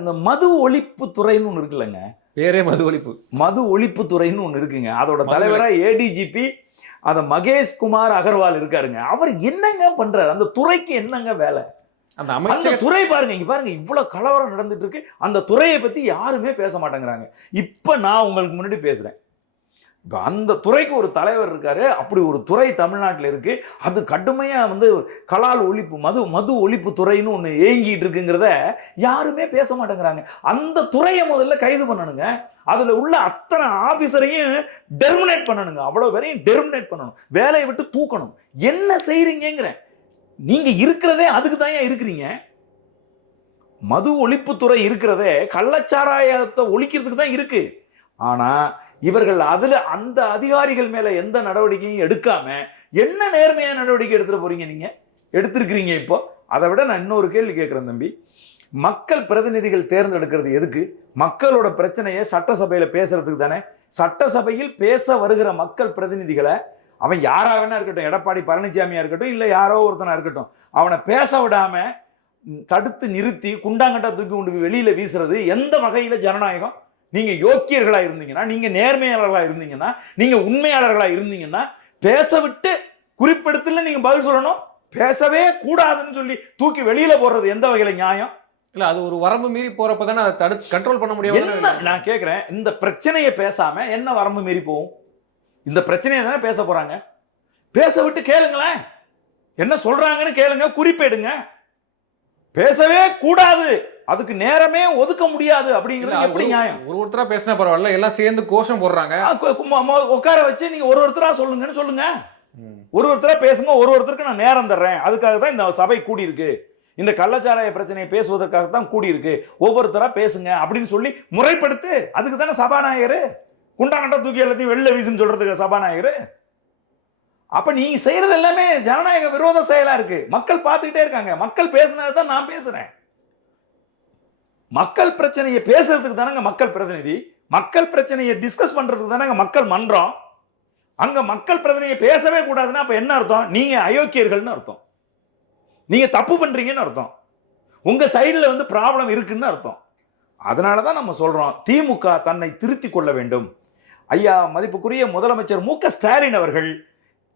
இந்த மது ஒழிப்பு துறைன்னு ஒண்ணு இருக்குல்லங்க, பேரே மது ஒழிப்பு துறைன்னு ஒண்ணு இருக்குங்க. அதோட தலைவரா ஏடிஜிபி அத மகேஷ் குமார் அகர்வால் இருக்காருங்க. அவர் என்னங்க பண்றாரு? அந்த துறைக்கு என்னங்க வேலை? அந்த துறை பாருங்க, இங்க பாருங்க, இவ்வளவு கலவரம் நடந்துட்டு இருக்கு, அந்த துறையை பத்தி யாருமே பேச மாட்டேங்கிறாங்க. இப்ப நான் உங்களுக்கு முன்னாடி பேசுறேன், இப்போ அந்த துறைக்கு ஒரு தலைவர் இருக்காரு. அப்படி ஒரு துறை தமிழ்நாட்டில் இருக்கு, அது கடுமையா வந்து கலால் ஒழிப்பு மது ஒழிப்பு துறைன்னு ஒன்று ஏங்கிட்டு இருக்குங்கிறத யாருமே பேச மாட்டேங்கிறாங்க. அந்த துறையை முதல்ல கைது பண்ணணுங்க, அதுல உள்ள அத்தனை ஆபீசரையும் டெர்மினேட் பண்ணணுங்க, அவ்வளவு பேரையும் டெர்மினேட் பண்ணணும், வேலையை விட்டு தூக்கணும். என்ன செய்யறீங்கிற நீங்க இருக்கிறதே அதுக்கு தான் இருக்கிறீங்க. மது ஒழிப்புத்துறை இருக்கிறதே கள்ளச்சாராயத்தை ஒழிக்கிறதுக்கு தான் இருக்கு. ஆனா இவர்கள் அதுல அந்த அதிகாரிகள் மேல எந்த நடவடிக்கையும் எடுக்காம என்ன நேர்மையான நடவடிக்கை எடுத்துட்டு போறீங்க? நீங்க எடுத்திருக்கிறீங்க. இப்போ அதை விட நான் இன்னொரு கேள்வி கேட்கிறேன் தம்பி, மக்கள் பிரதிநிதிகள் தேர்ந்தெடுக்கிறது எதுக்கு? மக்களோட பிரச்சனையை சட்டசபையில பேசுறதுக்கு தானே. சட்டசபையில் பேச வருகிற மக்கள் பிரதிநிதிகளை அவன் யாரா வேணா இருக்கட்டும், எடப்பாடி பழனிசாமியா இருக்கட்டும், இல்ல யாரோ ஒருத்தனா இருக்கட்டும், அவனை பேச விடாம தடுத்து நிறுத்தி குண்டாங்கட்டா தூக்கி கொண்டு வெளியில வீசுறது எந்த வகையில ஜனநாயகம்? நீங்க யோக்கியர்களா இருந்தீங்கன்னா, நீங்க நேர்மையாளர்களா இருந்தீங்கன்னா, நீங்க உண்மையாளர்களா இருந்தீங்கன்னா பேச விட்டு குறிப்பிடத்துல நீங்க பதில் சொல்லணும். பேசவே கூடாதுன்னு சொல்லி தூக்கி வெளியில போடுறது எந்த வகையில நியாயம்? இல்ல அது ஒரு வரம்பு மீறி போறப்பதானே அதை தடுத்து கண்ட்ரோல் பண்ண முடியும். நான் கேட்கிறேன், இந்த பிரச்சனையை பேசாம என்ன வரம்பு மீறி போகும்? இந்த பிரச்சனையை தானே பேச போறாங்க. பேச விட்டு கேளுங்களேன், என்ன சொல்றாங்கன்னு கேளுங்க, குறிப்பேடுங்க. பேசவே கூடாது, அதுக்கு நேரமே ஒதுக்க முடியாது அப்படிங்கிறது எப்படி நியாயம்? ஒருத்தரா பேசினா பரவாயில்ல, எல்லாம் சேர்ந்து கோஷம் போடுறாங்க. உட்கார வச்சு நீங்க ஒருத்தரா சொல்லுங்கன்னு சொல்லுங்க, ஒருத்தரா பேசுங்க, ஒருத்தருக்கு நான் நேரம் தர்றேன், அதுக்காக தான் இந்த சபை கூடி இருக்கு, இந்த கள்ளச்சாராய பிரச்சனையை பேசுவதற்காக தான் கூடி இருக்கு, ஒவ்வொருத்தரா பேசுங்க அப்படின்னு சொல்லி முறைப்படுத்து. அதுக்கு தானே சபாநாயகர் குண்டாங்கட்டா தூக்கி எல்லாத்தையும் வெளில வீசுன்னு சொல்றதுக்கு சபாநாயகர். அப்ப நீங்க செய்யறது எல்லாமே ஜனநாயக விரோத செயலா இருக்கு. மக்கள் பார்த்துக்கிட்டே இருக்காங்க, மக்கள் பேசுனதுதான் நான் பேசுறேன். மக்கள் பிரச்சனையை பேசுறதுக்கு தானங்க மக்கள் பிரதிநிதி, மக்கள் பிரச்சனையை டிஸ்கஸ் பண்றதுக்கு தானங்க மக்கள் மன்றம். அங்க மக்கள் பிரதிநிதியை பேசவே கூடாதுன்னா அப்ப என்ன அர்த்தம்? நீங்க அயோக்கியர்கள்னு அர்த்தம், நீங்க தப்பு பண்றீங்கன்னு அர்த்தம், உங்க சைடுல வந்து ப்ராப்ளம் இருக்குன்னு அர்த்தம். அதனாலதான் நம்ம சொல்றோம், திமுக தன்னை திருத்திக் கொள்ள வேண்டும். ஐயா மதிப்புக்குரிய முதலமைச்சர் மு க ஸ்டாலின் அவர்கள்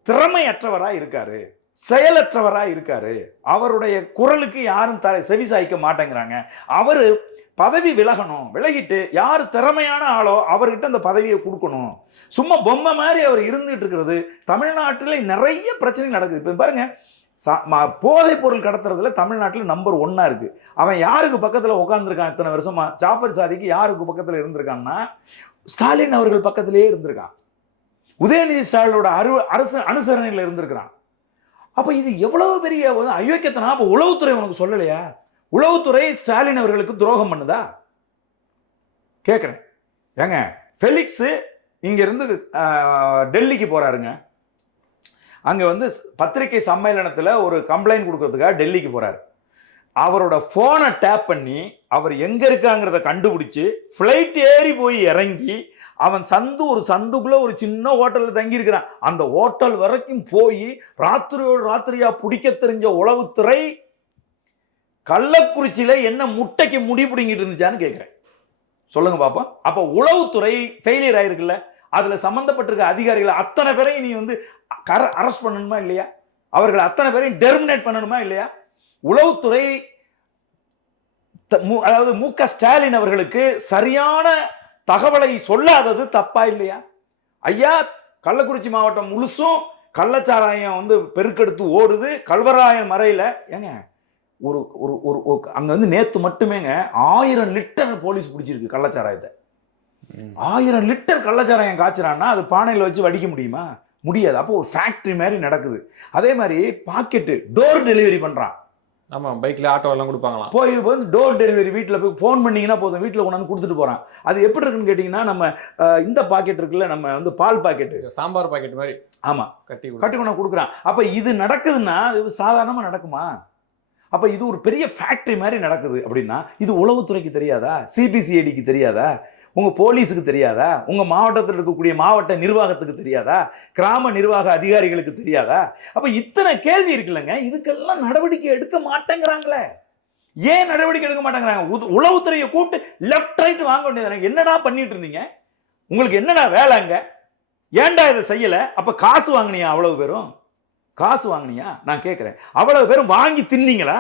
திறமையற்றவரா இருக்காரு, செயலற்றவரா இருக்காரு, அவருடைய குரலுக்கு யாரும் செவி சாய்க்க மாட்டேங்கிறாங்க. அவரு பதவி விலகணும், விலகிட்டு யாரு திறமையான ஆளோ அவர்கிட்ட அந்த பதவியை கொடுக்கணும். சும்மா பொம்மை மாதிரி அவர் இருந்துட்டு இருக்கிறது தமிழ்நாட்டில் நிறைய பிரச்சனை நடக்குது. இப்ப பாருங்க, போதைப் பொருள் கடத்துறதுல தமிழ்நாட்டில் நம்பர் 1 இருக்கு. அவன் யாருக்கு பக்கத்துல உட்கார்ந்துருக்கான் இத்தனை வருஷமா? ஜாஃபர் சாதிக்கு யாருக்கு பக்கத்துல இருந்திருக்கான்னா ஸ்டாலின் அவர்கள் பக்கத்திலேயே இருந்திருக்கான், உதயநிதி ஸ்டாலினோட அரசு அனுசரணையில் இருந்திருக்கிறான். அப்ப இது எவ்வளவு பெரிய அயோக்கியத்தனா? அப்ப உளவுத்துறை உனக்கு சொல்லலையா? உளவுத்துறை ஸ்டாலின் அவர்களுக்கு துரோகம் பண்ணுதா? கேட்கிறேன். ஏங்க, ஃபெலிக்ஸ் இங்க இருந்து டெல்லிக்கு போறாருங்க, அங்க வந்து பத்திரிகை சம்மேளனத்துல ஒரு கம்ப்ளைண்ட் கொடுக்கறதுக்காக டெல்லிக்கு போறாரு. அவரோட போனை டேப் பண்ணி அவர் எங்க இருக்காங்கிறத கண்டுபிடிச்சு ஃப்ளைட் ஏறி போய் இறங்கி அவன் ஒரு சந்துக்குள்ள ஒரு சின்ன ஹோட்டல்ல தங்கி இருக்கிறான். அந்த ஹோட்டல் வரைக்கும் போய் ராத்திரியோடு ராத்திரியா பிடிக்க தெரிஞ்ச உளவுத்துறை கள்ளக்குறிச்சியில என்ன முட்டைக்கு முடி பிடிங்கிட்டு இருந்துச்சான்னு கேட்கிறேன். சொல்லுங்க பாப்பா. அப்ப உளவுத்துறை ஃபெயிலியர் ஆயிருக்குல்ல, அதுல சம்பந்தப்பட்டிருக்க அதிகாரிகள் அத்தனை பேரையும் நீ வந்து அரெஸ்ட் பண்ணணுமா இல்லையா? அவர்கள் அத்தனை பேரையும் டெர்மினேட் பண்ணணுமா இல்லையா? உளவுத்துறை அதாவது மு.க. ஸ்டாலின் அவர்களுக்கு சரியான தகவலை சொல்லாதது தப்பா இல்லையா? ஐயா, கள்ளக்குறிச்சி மாவட்டம் முழுசும் கள்ளச்சாராயம் வந்து பெருக்கெடுத்து ஓடுது. கல்வராயன் மறையில ஏங்க ஒரு ஒரு ஒரு அங்க வந்து நேத்து மட்டுமேங்க 1000 லிட்டர் போலீஸ் பிடிச்சிருக்கு கள்ளச்சாராயத்தை. 1000 லிட்டர் கள்ளச்சாராயம் காய்ச்சறான்னா அது பானையில வச்சு வடிக்க முடியுமா? முடியாது. அப்போ ஒரு ஃபேக்டரி மாதிரி நடக்குது. அதே மாதிரி பாக்கெட்டு டோர் டெலிவரி பண்றான். ஆமா, பைக்ல ஆட்டோ எல்லாம் கொடுப்பாங்களாம். போய் வந்து டோர் டெலிவரி வீட்டில் போய் ஃபோன் பண்ணீங்கன்னா போதும், வீட்டில் கொண்டாந்து கொடுத்துட்டு போறான். அது எப்படி இருக்குன்னு கேட்டீங்கன்னா, நம்ம இந்த பாக்கெட் இருக்குல்ல, நம்ம வந்து பால் பாக்கெட்டு, சாம்பார் பாக்கெட் மாதிரி ஆமா கட்டி கொண்டாந்து கொடுக்குறான். அப்ப இது நடக்குதுன்னா இது சாதாரணமா நடக்குமா? அப்ப இது ஒரு பெரிய ஃபேக்டரி மாதிரி நடக்குது அப்படின்னா இது உளவுத்துறைக்கு தெரியாதா? சிபிசிஐடிக்கு தெரியாதா? உங்க போலீஸுக்கு தெரியாதா? உங்க மாவட்டத்தில் இருக்கக்கூடிய மாவட்ட நிர்வாகத்துக்கு தெரியாதா? கிராம நிர்வாக அதிகாரிகளுக்கு தெரியாதா? அப்ப இத்தனை கேள்வி இருக்குல்லங்க, இதுக்கெல்லாம் நடவடிக்கை எடுக்க மாட்டேங்கிறாங்களே. ஏன் நடவடிக்கை எடுக்க மாட்டேங்கிறாங்க? உளவுத்துறையை கூப்பிட்டு லெஃப்ட் ரைட் வாங்க வேண்டியது. என்னடா பண்ணிட்டு இருந்தீங்க? உங்களுக்கு என்னடா வேலைங்க? ஏன்டா இதை செய்யல? அப்ப காசு வாங்கினியா? அவ்வளவு பேரும் காசு வாங்கினியா? நான் கேட்கிறேன். அவ்வளவு பேரும் வாங்கி தின்னீங்களா?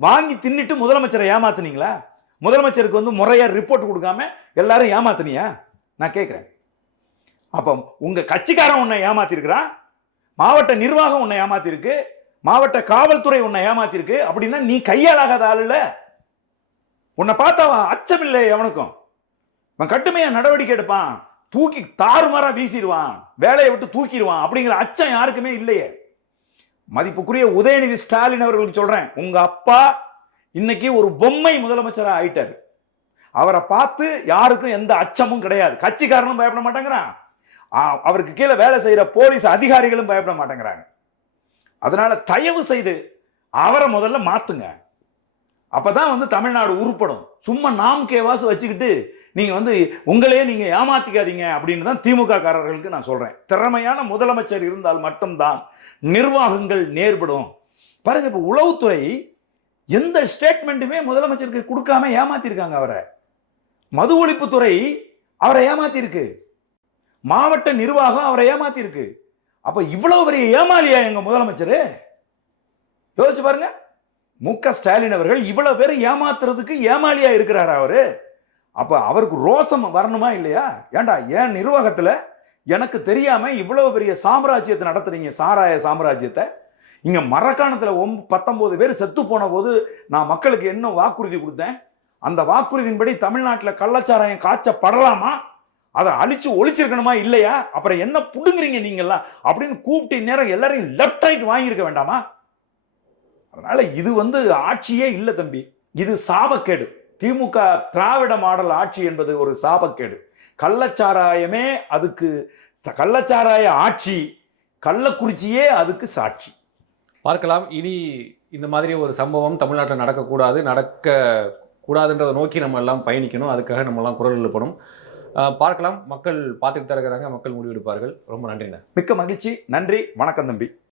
வாங்கி தின்னுட்டு முதலமைச்சரை ஏமாத்துனீங்களா? முதலமைச்சருக்கு வந்து முறையா ரிப்போர்ட் கொடுக்காம எல்லாரும் ஏமாத்தினியா? நான் கேட்கிறேன். அப்ப உங்க கட்சிக்காரன் உன்னை ஏமாத்திருக்கிறான், மாவட்ட நிர்வாகம் உன்னை ஏமாத்திருக்கு, மாவட்ட காவல்துறை உன்னை ஏமாத்திருக்கு. அப்படின்னா நீ கையாளாகாத ஆள் இல்ல. உன்னை பார்த்தா அச்சமில்லை எவனுக்கும். அவன் கட்டுமையா நடவடிக்கை எடுப்பான், தூக்கி தாறுமாறா வீசிடுவான், வேலையை விட்டு தூக்கிடுவான் அப்படிங்கிற அச்சம் யாருக்குமே இல்லையே. மதிப்புக்குரிய உதயநிதி ஸ்டாலின் அவர்களுக்கு சொல்றேன், உங்க அப்பா இன்னைக்கு ஒரு பொம்மை முதலமைச்சரா ஆயிட்டாரு. அவரை பார்த்து யாருக்கும் எந்த அச்சமும் கிடையாது. கட்சிக்காரனும் பயப்பட மாட்டேங்கிறான், அவருக்கு கீழே வேலை செய்யற போலீஸ் அதிகாரிகளும் பயப்பட மாட்டேங்கிறாங்க. அதனால தயவு செய்து அவரை முதல்ல மாத்துங்க. அப்பதான் வந்து தமிழ்நாடு உருப்படும். சும்மா நாம் கேவாசு வச்சுக்கிட்டு நீங்க வந்து உங்களையே நீங்க ஏமாத்திக்காதீங்க அப்படின்னு தான் திமுக காரர்களுக்கு நான் சொல்றேன். திறமையான முதலமைச்சர் இருந்தால் மட்டும்தான் நிர்வாகங்கள் நேர்படும். பாருங்க, இப்ப உளவுத்துறை எந்த ஸ்டேட்மெண்ட்டுமே முதலமைச்சருக்கு கொடுக்காம ஏமாத்திருக்காங்க அவரை. மது ஒழிப்புத்துறை அவரை ஏமாத்திருக்கு, மாவட்ட நிர்வாகம் அவரை ஏமாத்திருக்கு. அப்ப இவ்வளவு பெரிய ஏமாளியா எங்க முதலமைச்சர்? யோசிச்சு பாருங்க. மு.க. ஸ்டாலின் அவர்கள் இவ்வளவு பேர் ஏமாத்துறதுக்கு ஏமாளியா இருக்கிறார் அவரு. அப்ப அவருக்கு ரோசம் வரணுமா இல்லையா? ஏண்டா என் நிர்வாகத்துல எனக்கு தெரியாம இவ்வளவு பெரிய சாம்ராஜ்யத்தை நடத்துறீங்க, சாராய சாம்ராஜ்யத்தை. இங்க மரக்காணத்துல 19 பேர் செத்து போன போது நான் மக்களுக்கு என்ன வாக்குறுதி கொடுத்தேன்? அந்த வாக்குறுதியின்படி தமிழ்நாட்டில் கள்ளச்சாராயம் காய்ச்சப்படலாமா? அதை அழிச்சு ஒழிச்சிருக்கணுமா இல்லையா? அப்புறம் என்ன புடுங்குறீங்க நீங்கெல்லாம் அப்படின்னு கூப்பிட்டு நேரம் எல்லாரையும் லெஃப்ட் ரைட் வாங்கியிருக்க வேண்டாமா? அதனால இது வந்து ஆட்சியே இல்லை தம்பி, இது சாபக்கேடு. திமுக திராவிட மாடல் ஆட்சி என்பது ஒரு சாபக்கேடு. கள்ளச்சாராயமே அதுக்கு, கள்ளச்சாராய ஆட்சி, கள்ளக்குறிச்சியே அதுக்கு சாட்சி. பார்க்கலாம். இனி இந்த மாதிரி ஒரு சம்பவம் தமிழ்நாட்டில் நடக்கக்கூடாதுன்றதை நோக்கி நம்ம எல்லாம் பயணிக்கணும். அதுக்காக நம்ம எல்லாம் குரல் எழுப்பணும். பார்க்கலாம். மக்கள் பார்த்துட்டு தான் இருக்கிறாங்க, மக்கள் முடிவெடுப்பார்கள். ரொம்ப நன்றிண்ணா. மிக்க மகிழ்ச்சி. நன்றி. வணக்கம் தம்பி.